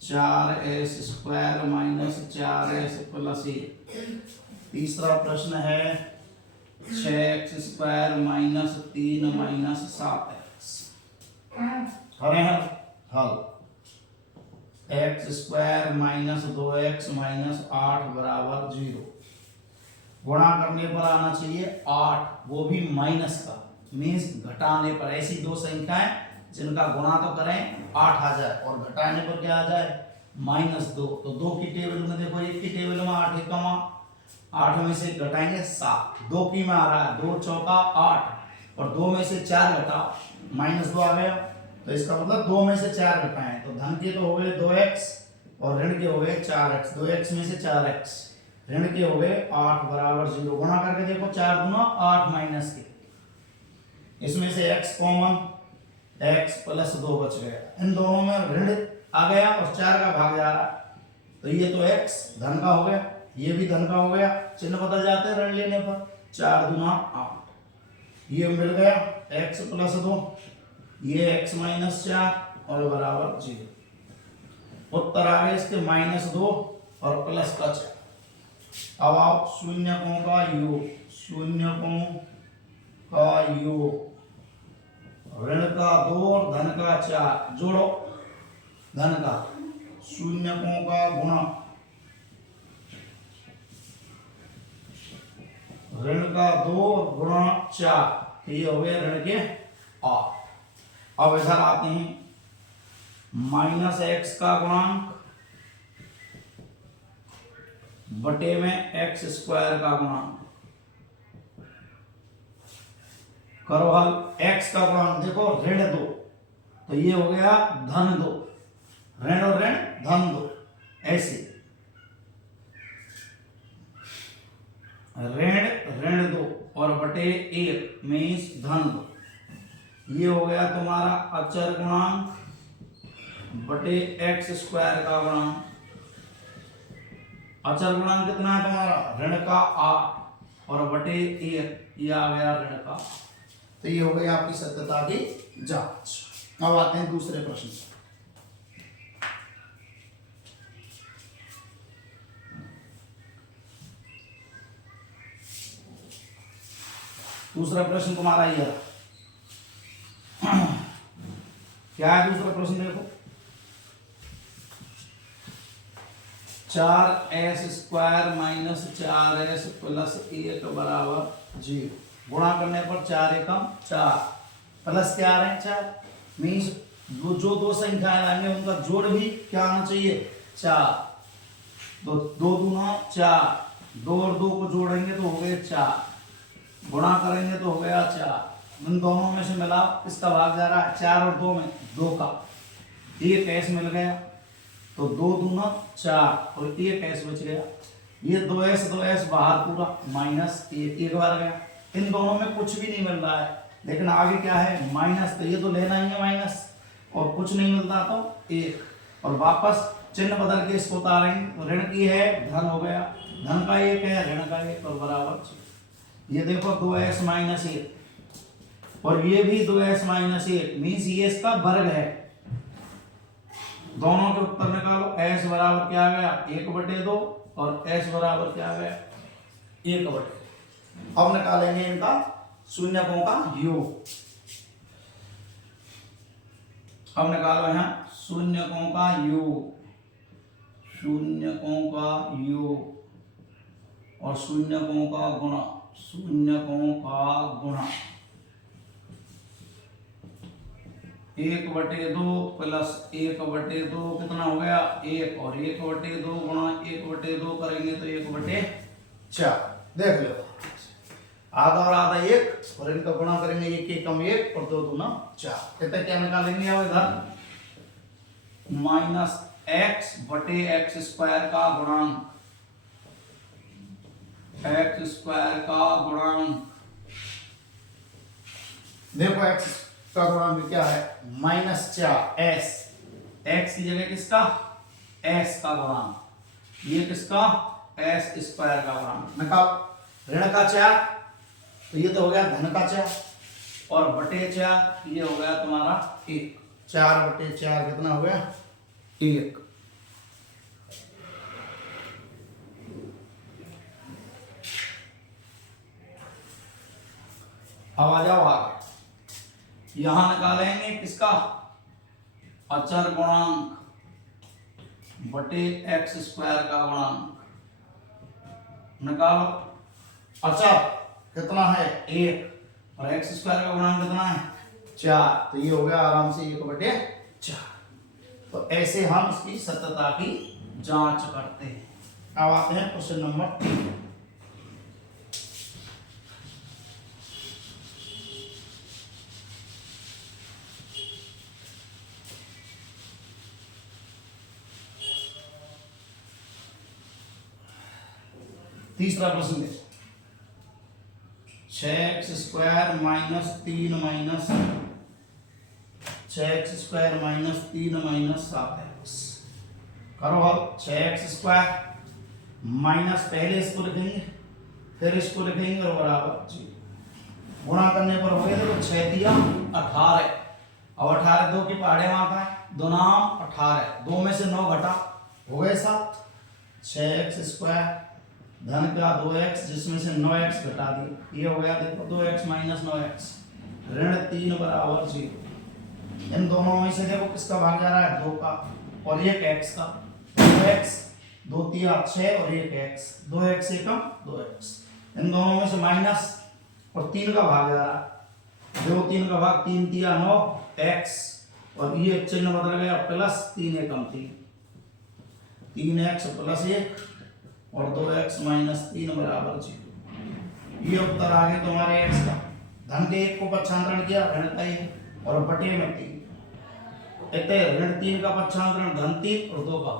4s square minus 4s plus 1। तीसरा प्रश्न है 6x square minus 3 minus 7x। करें हल, x square minus 2x minus 8 बराबर 0। गुणा करने पर आना चाहिए 8, वो भी माइनस का, मीन्स घटाने पर। ऐसी दो संख्याएं जिनका गुणा तो करें 8 आ जाए और घटाने पर क्या आ जाए -2। तो 2 की टेबल में देखो, 1 की टेबल में 8 एकम 8 में से घटाएंगे 7, 2 की में आ रहा है 2 चौका 8 और 2 में से 4 घटाओ -2 आ गया। तो इसका मतलब 2 में से 4 घटाएं तो धन के तो हो गए 2x और ऋण के हो गए 4x। 2x में से 4x, ऋण के हो गए 8 बराबर 0। गुणा करके देखो 4 दूना 8 माइनस के, इसमें से x कॉमन, x प्लस 2 बच गया। इन दोनों में ऋण आ गया और 4 का भाग जा रहा है, तो ये तो x धन का हो गया, ये भी धन का हो गया, चिन्ह बदल जाते हैं ऋण लेने पर। 4 दूना 8, ये मिल गया x प्लस 2, ये x माइनस 4 और बराबर 0। उत्तर आ गया इसके -2 और प्लस का 4। अब आप शून्यकों का योग, शून्यकों का योग, ऋण का 2 और धन का 4 जोड़ो, धन का शून्यकों का गुणा, ऋण का 2 गुणा 4, ये हो गया ऋण के 8। अब इधर आते हैं -x का गुणांक बटे में x स्क्वायर का गुणांक, करो हल। x का गुणांक देखो ऋण 2, तो ये हो गया धन 2, ऋण और ऋण धन 2, ऐसे ऋण 2 और बटे 1 मीन्स धन 2। ये हो गया तुम्हारा अचर गुणांक बटे x स्क्वायर का गुणांक। अचर गुणांक कितना है तुम्हारा ऋण का 8 और बटे 1, ये आ गया ऋण का। तो ये हो गई आपकी सत्यता की जांच। अब आते हैं दूसरे प्रश्न पर। दूसरा प्रश्न तुम्हारा ये रहा। क्या है दूसरा प्रश्न देखो, 4s square minus 4s plus 1 बराबर 0। गुणा करने पर 4 एकम 4 प्लस क्या आ रहे हैं 4, मीन्स जो दो संख्याएं आएंगे उनका जोड़ भी क्या आना चाहिए 4। तो 2 दूना 4, 2 और 2 को जोड़ेंगे तो हो गए 4, गुणा करेंगे तो हो गया 4। इन दोनों में से मिला किसका भाग जा रहा है 4 और 2 में 2 का, 1 s मिल गया तो 2 दूना 4 और 1 s बच गया। ये 2s बाहर पूरा -1 एक बार गया। इन दोनों में कुछ भी नहीं मिल रहा है, लेकिन आगे क्या है माइनस, तो ये तो लेना ही है माइनस, और कुछ नहीं मिलता तो 1, और वापस चिन्ह बदल के इसको उतारेंगे तो ऋण की है धन हो गया, धन का 1 है ऋण का 1 और बराबर 0। ये देखो 2s माइनस 1 और ये भी 2s माइनस 1 मीन्स ये इसका वर्ग है। दोनों के उत्तर निकालो, s बराबर क्या आ गया 1/2 और s बराबर क्या आ गया 1/2। अब निकालेंगे इनका शून्यकों का योग। अब निकालो यहाँ शून्यकों का योग, शून्यकों का योग और शून्यकों का गुणा, शून्यकों का गुणा 1/2 प्लस 1/2 कितना हो गया 1 और 1/2 गुणा 1/2 करेंगे तो 1/4। देख लो आधा और आधा 1 और इनका गुणा करेंगे 1 एकम 1 और 2 दूना 4। कितना क्या निकालेंगे अब इधर -x/x स्क्वायर का गुणांक, x स्क्वायर का गुणांक देखो x का गुणांक क्या है -4s, x की जगह किसका s का गुणांक, ये किसका s स्क्वायर का गुणांक निकाल। ऋण का 4 तो ये तो हो गया धन का 4 और बटे 4 ये हो गया तुम्हारा 1, 4/4 कितना हो गया 1। अब आ जाओ आगे, यहां निकालेंगे किसका अचर गुणांक बटे x स्क्वायर का गुणांक निकालो। अचर कितना है 1 और x स्क्वायर का गुणांक कितना है 4, तो ये हो गया आराम से 1/4। तो ऐसे हम इसकी सत्यता की जांच करते हैं। अब आते हैं क्वेश्चन नंबर 3। तीसरा प्रश्न है 6x² minus 3 minus 6x² minus 3 minus 7x। करो अब 6x² माइनस, पहले इसको लिखेंगे फिर इसको लिखेंगे और बराबर 0। गुणा करने पर हो गया, देखो 6 दिया 18, और 18 2 की पहाड़े में आता है, 2 नाम 18, 2 में से 9 घटा हो गए 7। 6x² धन का 2x जिसमें से 9x घटा दिए, ये हो गया देखो 2x माइनस 9x, ऋण 3 बराबर 0। इन दोनों में से देखो किसका भाग जा रहा है, 2 का और 1 x का। 2x 2 3 6 और 1 x, 2x एकम 2x। इन दोनों में से माइनस और 3 का भाग जा रहा है, 2 3 का भाग 3 3 9 x, और ये चिन्ह बदल गया प्लस 3 एकम 3, 3x प्लस 1 और 2x माइनस 3 बराबर 0। ये उत्तर आ गया तुम्हारे x का। धन के 1 को पक्षांतरण किया, ऋण का 1 और बटे में 3, कहते हैं ऋण 3 का पक्षांतरण धन 3 और 2 का।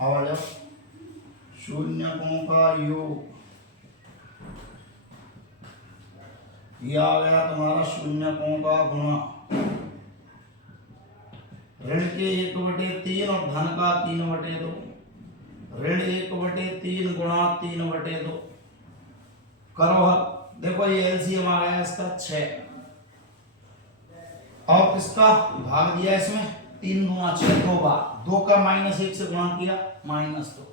और जब शून्यकों का योग, ये आ गया तुम्हारा शून्यकों का गुणा, ऋण के 1/3 और धन का 3/2, ऋण 1/3 गुणा 3/2। करो हल, देखो ये एलसीएम आ गया इसका 6, और इसका भाग दिया इसमें 3 गुणा 6 2 बार, 2 का -1 से गुणा किया -2,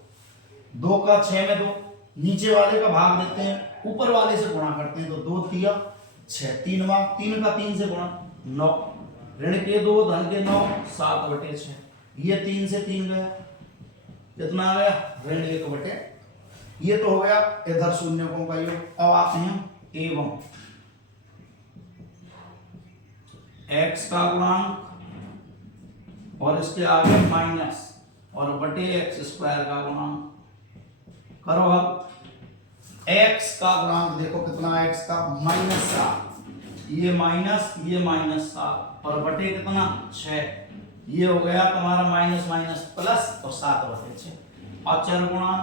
2 का 6 में 2, नीचे वाले का भाग देते हैं ऊपर वाले से गुणा करते हैं, तो 2 3 6, 3 भाग 3 का 3 से गुणा 9, ऋण के 2 धन के 9 7/6, ये 3 से 3 गया, कितना आ गया ऋण 1/, ये तो हो गया इधर शून्यकों का योग। अब आते हैं एवं x का गुणांक और इसके आगे माइनस और बटे x² का गुणांक। करो अब x का गुणांक देखो कितना, x का -7, ये माइनस 7 और बटे कितना 6, ये हो गया तुम्हारा माइनस माइनस प्लस और 7/6। अचर गुणांक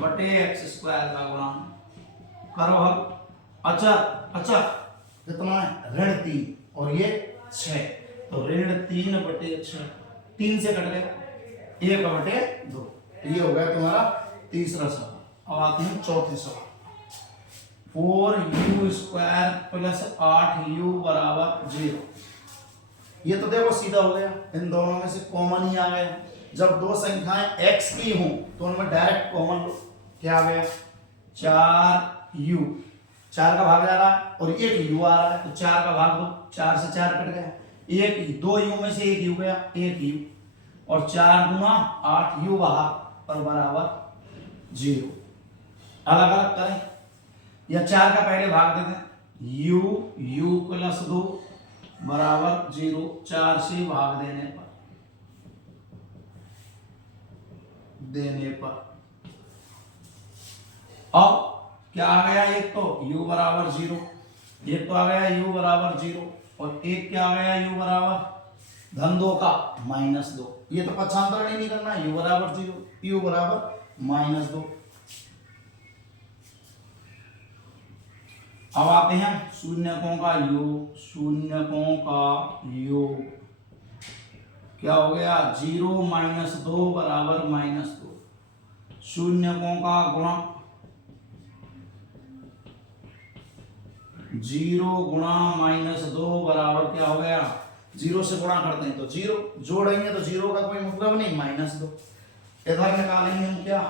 बटे x² का गुणांक। करो अब अचर कितना है, ऋण 3 और ये 6, तो ऋण 3/6, 3 से कट गया 1/2, तो ये हो गया तुम्हारा तीसरा सवाल। अब आते हैं चौथे सवाल। 4u² प्लस 8u बराबर 0। ये तो देखो सीधा हो गया, इन दोनों में से कॉमन ही आ गया। जब दो संख्याएं x की हों तो उनमें डायरेक्ट कॉमन लो, क्या आ गया 4u, 4 का भाग जा रहा है और 1 u आ रहा है, तो 4 का भाग दो, 4 से 4 कट गया, 1 2 u में से 1 u गया, 1 u, और 4 गुना 8 u बाहर और बराबर 0। अलग अलग करें या 4 का पहले भाग देते हैं, u प्लस 2 बराबर 0, 4 से भाग देने पर अब क्या आ गया, एक तो u बराबर 0, एक तो आ गया u बराबर 0 और एक क्या आ गया u बराबर धन 2 का -2। ये तो पक्षांतरण ही नहीं करना, u बराबर 0 u बराबर -2। अब आते हैं शून्यकों का योग, शून्यकों का योग क्या हो गया 0 - 2 बराबर -2। शून्यकों का गुणा 0 गुणा -2 बराबर क्या हो गया, 0 से गुणा करते हैं तो 0, जोड़ेंगे तो 0 का कोई मतलब नहीं, -2। इधर निकालेंगे हम क्या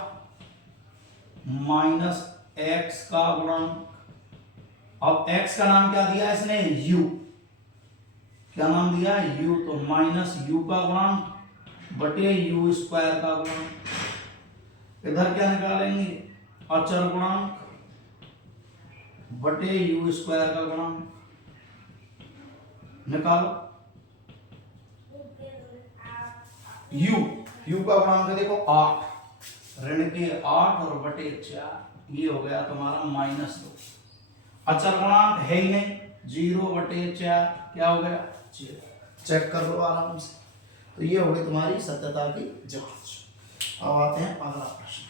-x का गुणांक। अब x का नाम क्या दिया इसने, u, क्या नाम दिया u, तो -u का गुणांक बटे u² का गुणांक। इधर क्या निकालेंगे अचर गुणांक बटे u² का गुणांक। निकालो। u का गुणांक देखो 8, ऋण के 8 और बटे 4, ये हो गया तुम्हारा -2। अचर गुणांक है ही नहीं, 0/4 क्या हो गया 0। चेक कर लो आराम से। तो ये हो गई तुम्हारी सत्यता की जांच। अब आते हैं अगला प्रश्न।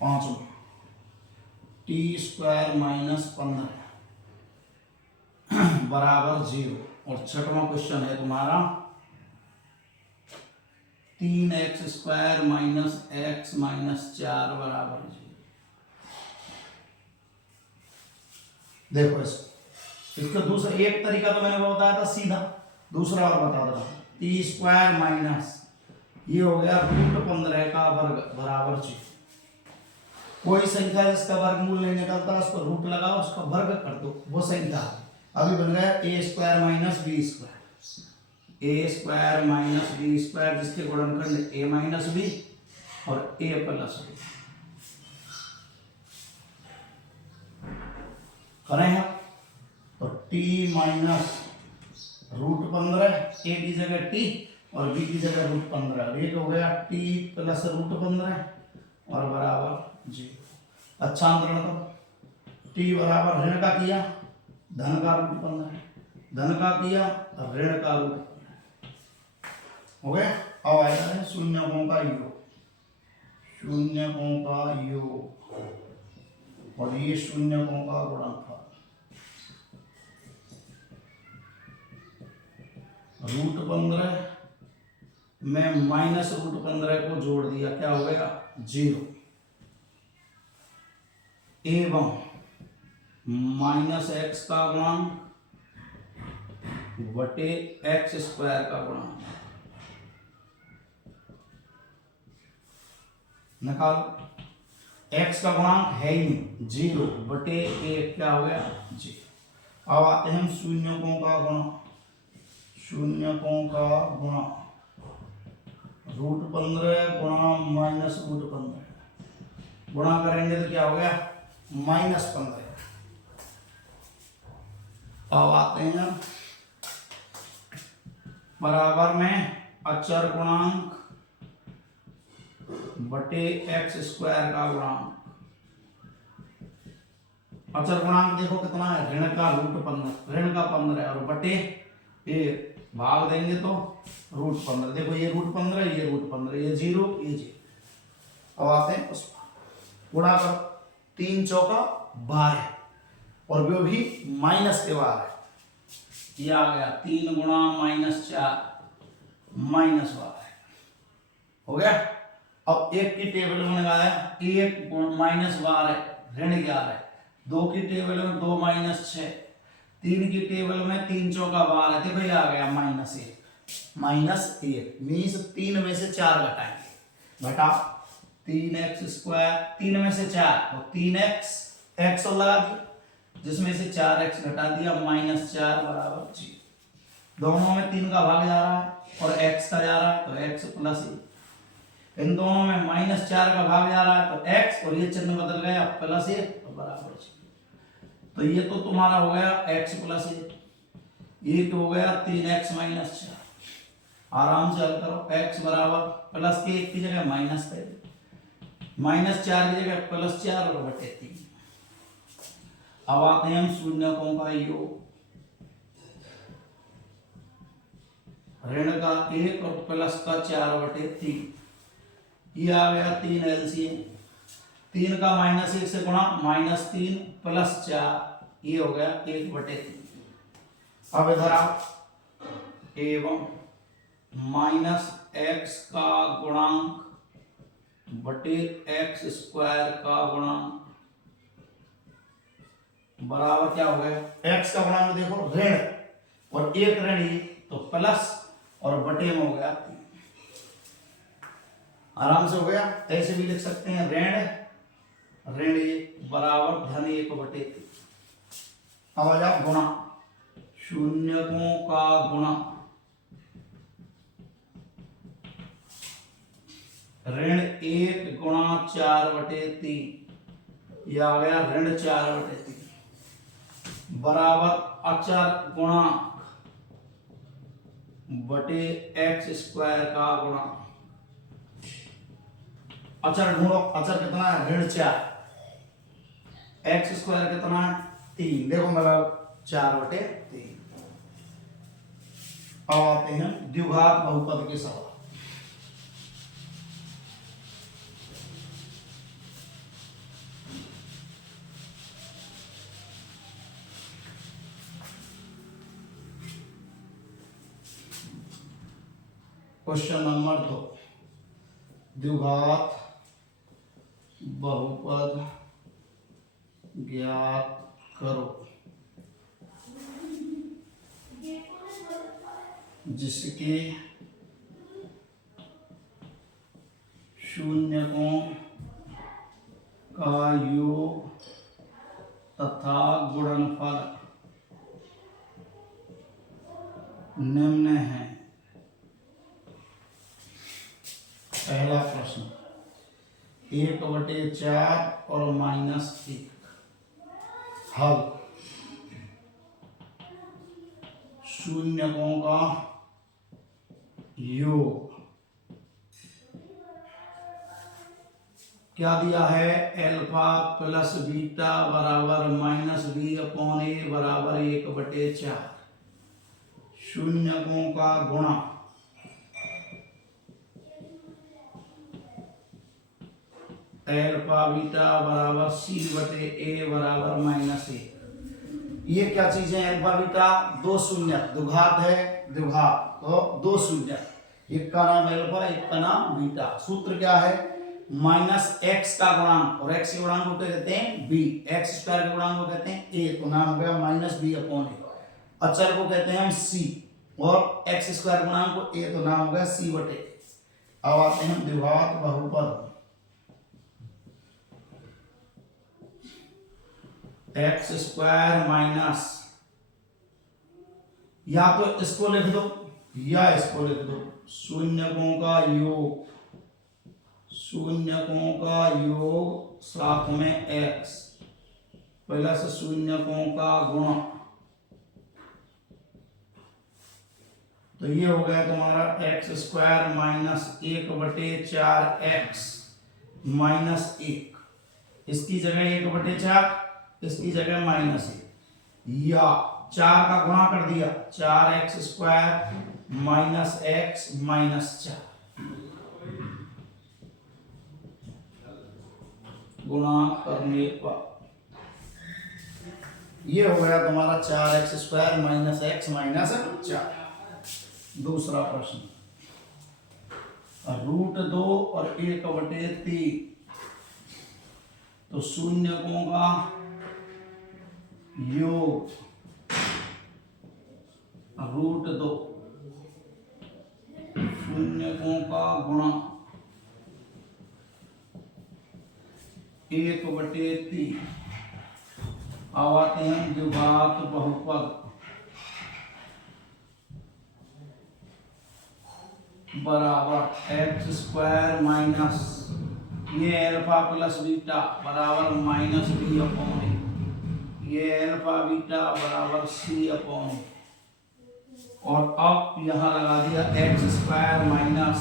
पांचवा, t² - 15 बराबर 0। और छठवां क्वेश्चन है तुम्हारा 3x² - x - 4 बराबर 0। देखो इसका दूसरा एक तरीका तो मैंने बताया था सीधा, दूसरा और बता रहा हूं। t² माइनस ये हो गया √15 का वर्ग बराबर 0। कोई संख्या जिसका वर्गमूल नहीं निकलता उसको रूट लगाओ, उसका वर्ग कर दो, वो संख्या अभी बन गया a² - b²। a² - b², जिसके गुणनखंड a - b और a + b। करें हम तो t माइनस √15, a की जगह t और b की जगह √15, एक हो गया t + √15 और बराबर 0। अच्छा अंतरण करो। t बराबर ऋण का किया, धन का √15, धन का किया ऋण का √15 हो गया। अब आएगा है शून्यकों का योग, शून्यकों का योग और ये शून्यकों का गुणनफल। √15 में -√15 को जोड़ दिया, क्या हो गया 0। एवं -x का गुणांक बटे x² का गुणांक निकालो। x का गुणांक है ही नहीं, 0 बटे 1 क्या हो गया 0। अब आते हैं शून्यकों का गुणा, शून्यकों का गुणा √15 गुणा -√15 गुणा करेंगे तो क्या हो गया -15। अब आते हैं बराबर में अचर गुणांक बटे x² का गुणांक। अचर गुणांक देखो कितना है, ऋण का √15, ऋण का 15 और बटे ये भाग देंगे तो √15। देखो ये √15, ये √15, ये 0, ये 0। अब आते हैं उस गुणा कर, 3 चौका 12 और वो भी माइनस के बाद है, ये आ गया 3 गुणा -4 -12 हो गया। अब 1 की टेबल में लगाया 1 -12 ऋण 11, 2 की टेबल में 2 -6, 3 की टेबल में 3 चौका 12, देखो ये आ गया -1 मीन्स 3 में से 4 घटाएंगे, घटा 3x², 3 में से 4 तो 3x, x और लगा दिया, जिसमें से 4x घटा दिया -4 बराबर 0। दोनों में 3 का भाग जा रहा है और x का जा रहा है तो x + 1। इन दोनों में -4 का भाग जा रहा है तो x और ये चिन्ह बदल गया +1 तो बराबर 0। तो ये तो तुम्हारा हो गया x + 1, ये हो गया 3x - 4। आराम से हल करो, x बराबर +1 की जगह माइनस कर दो, -4 की जगह +4 और बटे 3। अब आते हैं हम शून्यकों का योग, ऋण का 1 और प्लस का 4 बटे 3, ये आ गया 3 एलसीएम, 3 का -1 से गुणा -3 + 4, ये हो गया 1 बटे 3। अब इधर आप एवं -x का गुणांक बटे x² का गुणांक बराबर क्या हो गया, x का गुणांक देखो ऋण और 1 ऋण ही तो प्लस और बटे में हो गया 3। आराम से हो गया। ऐसे भी लिख सकते हैं ऋण 1 बराबर धन 1 बटे 3। अब आ जाओ गुणा, शून्यकों का गुणा ऋण 1 गुणा 4/3, यह आ गया ऋण 4/3 बराबर अचर गुणांक बटे एक्स स्क्वायर का गुणा। अचर ढूंढो, अचर कितना है? ऋण 4, एक्स स्क्वायर कितना है? 3, देखो मतलब 4/3। अब आते हैं द्विघात बहुपद के सवाल। क्वेश्चन नंबर 2, द्विघात बहुपद ज्ञात करो जिसके शून्यकों का योग तथा गुणनफल निम्न है। पहला प्रश्न 1/4 और -1। हल शून्यकों का योग क्या दिया है? अल्फा प्लस बीटा बराबर -b/a बराबर 1/4। शून्यकों का गुणा अल्फा बीटा बराबर c/a बराबर -1। ये क्या चीज है? अल्फा बीटा, दो शून्य, द्विघात है, द्विघात तो दो शून्य, एक का नाम अल्फा एक का नाम बीटा। सूत्र क्या है? -x का गुणांक, और x के गुणांक को कहते हैं b, x स्क्वायर के गुणांक को कहते हैं a, तो नाम हो गया -b/a। अचर को कहते हैं हम c, और x स्क्वायर गुणांक को a, तो नाम हो गया c/a। अब आते हैं द्विघात बहुपद। एक्स स्क्वायर माइनस, या तो इसको लिख दो या इसको लिख दो, शून्यकों का योग, शून्यकों का योग साथ में x प्लस शून्यकों का गुणा, तो ये हो गया तुम्हारा एक्स स्क्वायर माइनस 1/4x -1। इसकी जगह 1/4, इसकी जगह -1, या 4 का गुणा कर दिया, 4x स्क्वायर -x -4 गुणा करने पर ये हो गया तुम्हारा 4x स्क्वायर -x -4। दूसरा प्रश्न √2 और 1/3, तो शून्यकों का योग √2 शून्यकों का गुणा 1/3। अब आते हैं द्विघात बहुपद। बराबर एक्स स्क्वायर माइनस ये अल्फा प्लस बीटा बराबर -b/a, ये अल्फा बीटा बराबर c/a, और अब यहाँ लगा दिया x square minus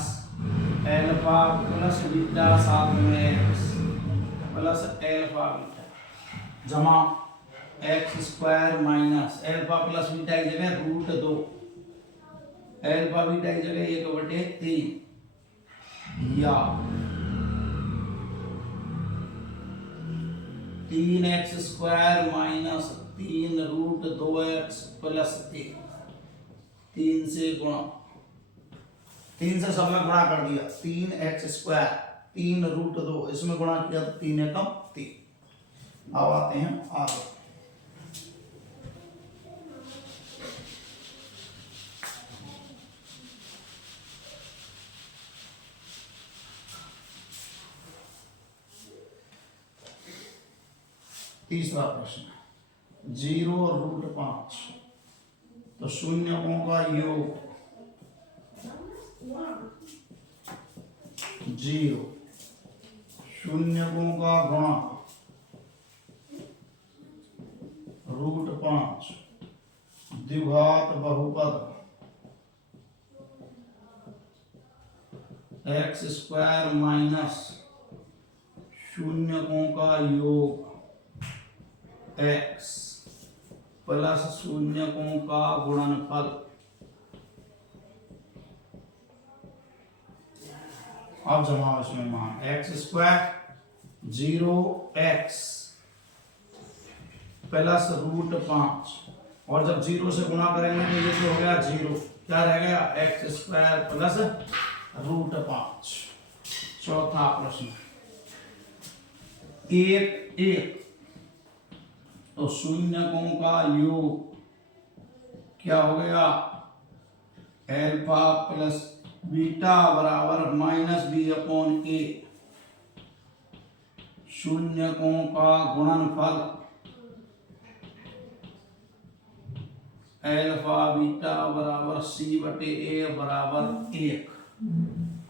alpha plus beta साथ में एक्स प्लस अल्फा बीटा जमा x square minus alpha plus beta की जगह √2, अल्फा बीटा की जगह 1/3, या 3x square minus 3√2x plus 1, 3 से गुणा, 3 से सब में गुणा कर दिया, 3x स्क्वायर 3√2, इसमें गुणा किया तो 3 एकम 3। अब आते हैं आगे। तीसरा प्रश्न 0√5 तो शून्यकों का योग 0, शून्यकों का गुणा √5, द्विघात बहुपद x² माइनस शून्यकों का योग x प्लस शून्यकों का गुणनफल। अब जमाओ इसमें मान x² 0x प्लस √5, और जब 0 से गुणा करेंगे तो ये तो हो गया 0, क्या रह गया x² प्लस √5। चौथा प्रश्न 1 तो शून्यकों का योग क्या हो गया अल्फा प्लस बीटा बराबर -b/a, शून्यकों का गुणनफल अल्फा बीटा बराबर c/a बराबर 1।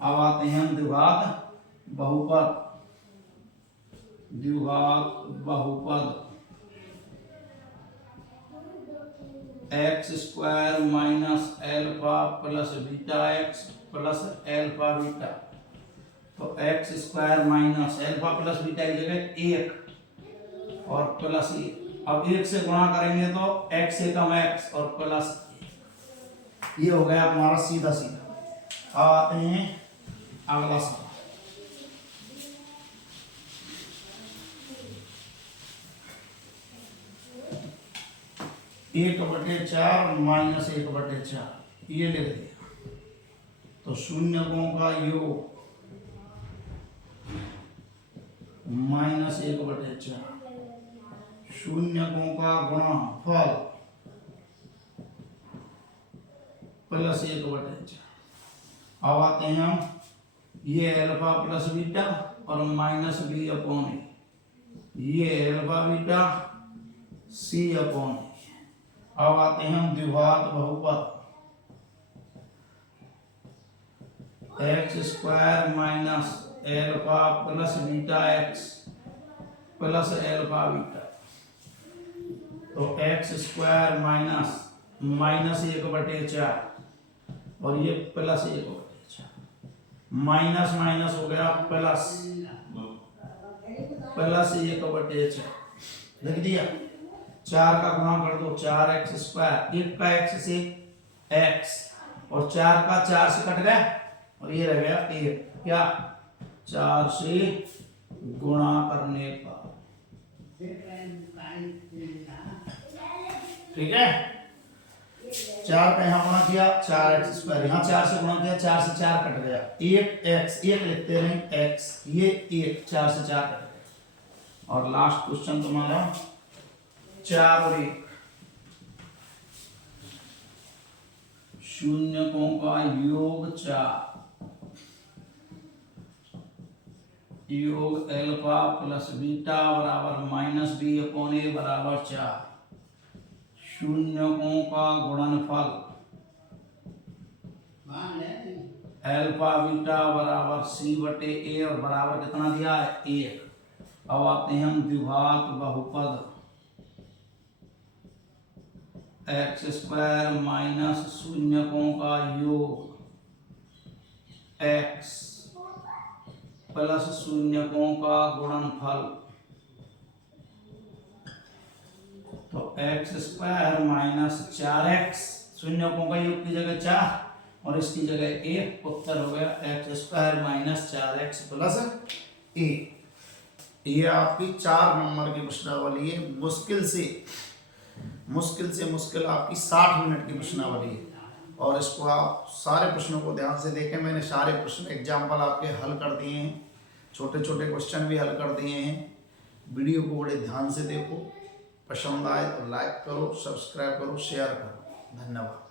अब आते हैं हम द्विघात बहुपद x² minus alpha plus beta x plus alpha beta, तो x² minus alpha plus beta की जगह 1 और प्लस 1। अब 1 से गुणा करेंगे तो x से कम x और प्लस 1, ये हो गया हमारा सीधा सीधा। अब आते हैं अगला सवाल। 1/4 माइनस 1/4 ये लिख दिया, तो शून्यकों का योग -1/4, शून्यकों का गुणनफल प्लस 1/4। अब आते हैं हम ये अल्फा प्लस बीटा और -b/a, ये अल्फा बीटा c/a। अब आते हैं हम द्विघात बहुपद x² minus alpha plus beta x plus alpha beta, तो x² माइनस -1/4 और ये प्लस 1/4, माइनस माइनस हो गया प्लस 1/4, लिख दिया। 4 का गुणा कर दो 4x², 1 का x से x और 4 का 4 से कट गया और ये रह गया 1, क्या 4 से गुणा करने का, ठीक है। 4 का यहाँ गुणा किया 4x², यहाँ 4 से गुणा किया 4 से 4 कट गया, 1x 1 लिखते रहे x, ये 1 4 से 4 कट गया। और लास्ट क्वेश्चन तुम्हारा 4 और 1, शून्यकों का योग 4, योग अल्फा प्लस बीटा बराबर -b/a बराबर 4, शून्यकों का गुणनफल अल्फा बीटा बराबर c/a और बराबर कितना दिया है 1। अब आते हैं हम द्विघात बहुपद x² माइनस शून्यकों का योग x प्लस शून्यकों का गुणनफल, तो x² माइनस 4x, शून्यकों का योग की जगह 4 और इसकी जगह 1, उत्तर हो गया x² माइनस 4x प्लस 1। ये आपकी 4 नंबर की प्रश्नावली है, मुश्किल से मुश्किल आपकी 60 मिनट की प्रश्नावली है, और इसको आप सारे प्रश्नों को ध्यान से देखें। मैंने सारे प्रश्न एग्जाम्पल आपके हल कर दिए हैं, छोटे छोटे क्वेश्चन भी हल कर दिए हैं। वीडियो को बड़े ध्यान से देखो, पसंद आए तो लाइक करो, सब्सक्राइब करो, शेयर करो। धन्यवाद।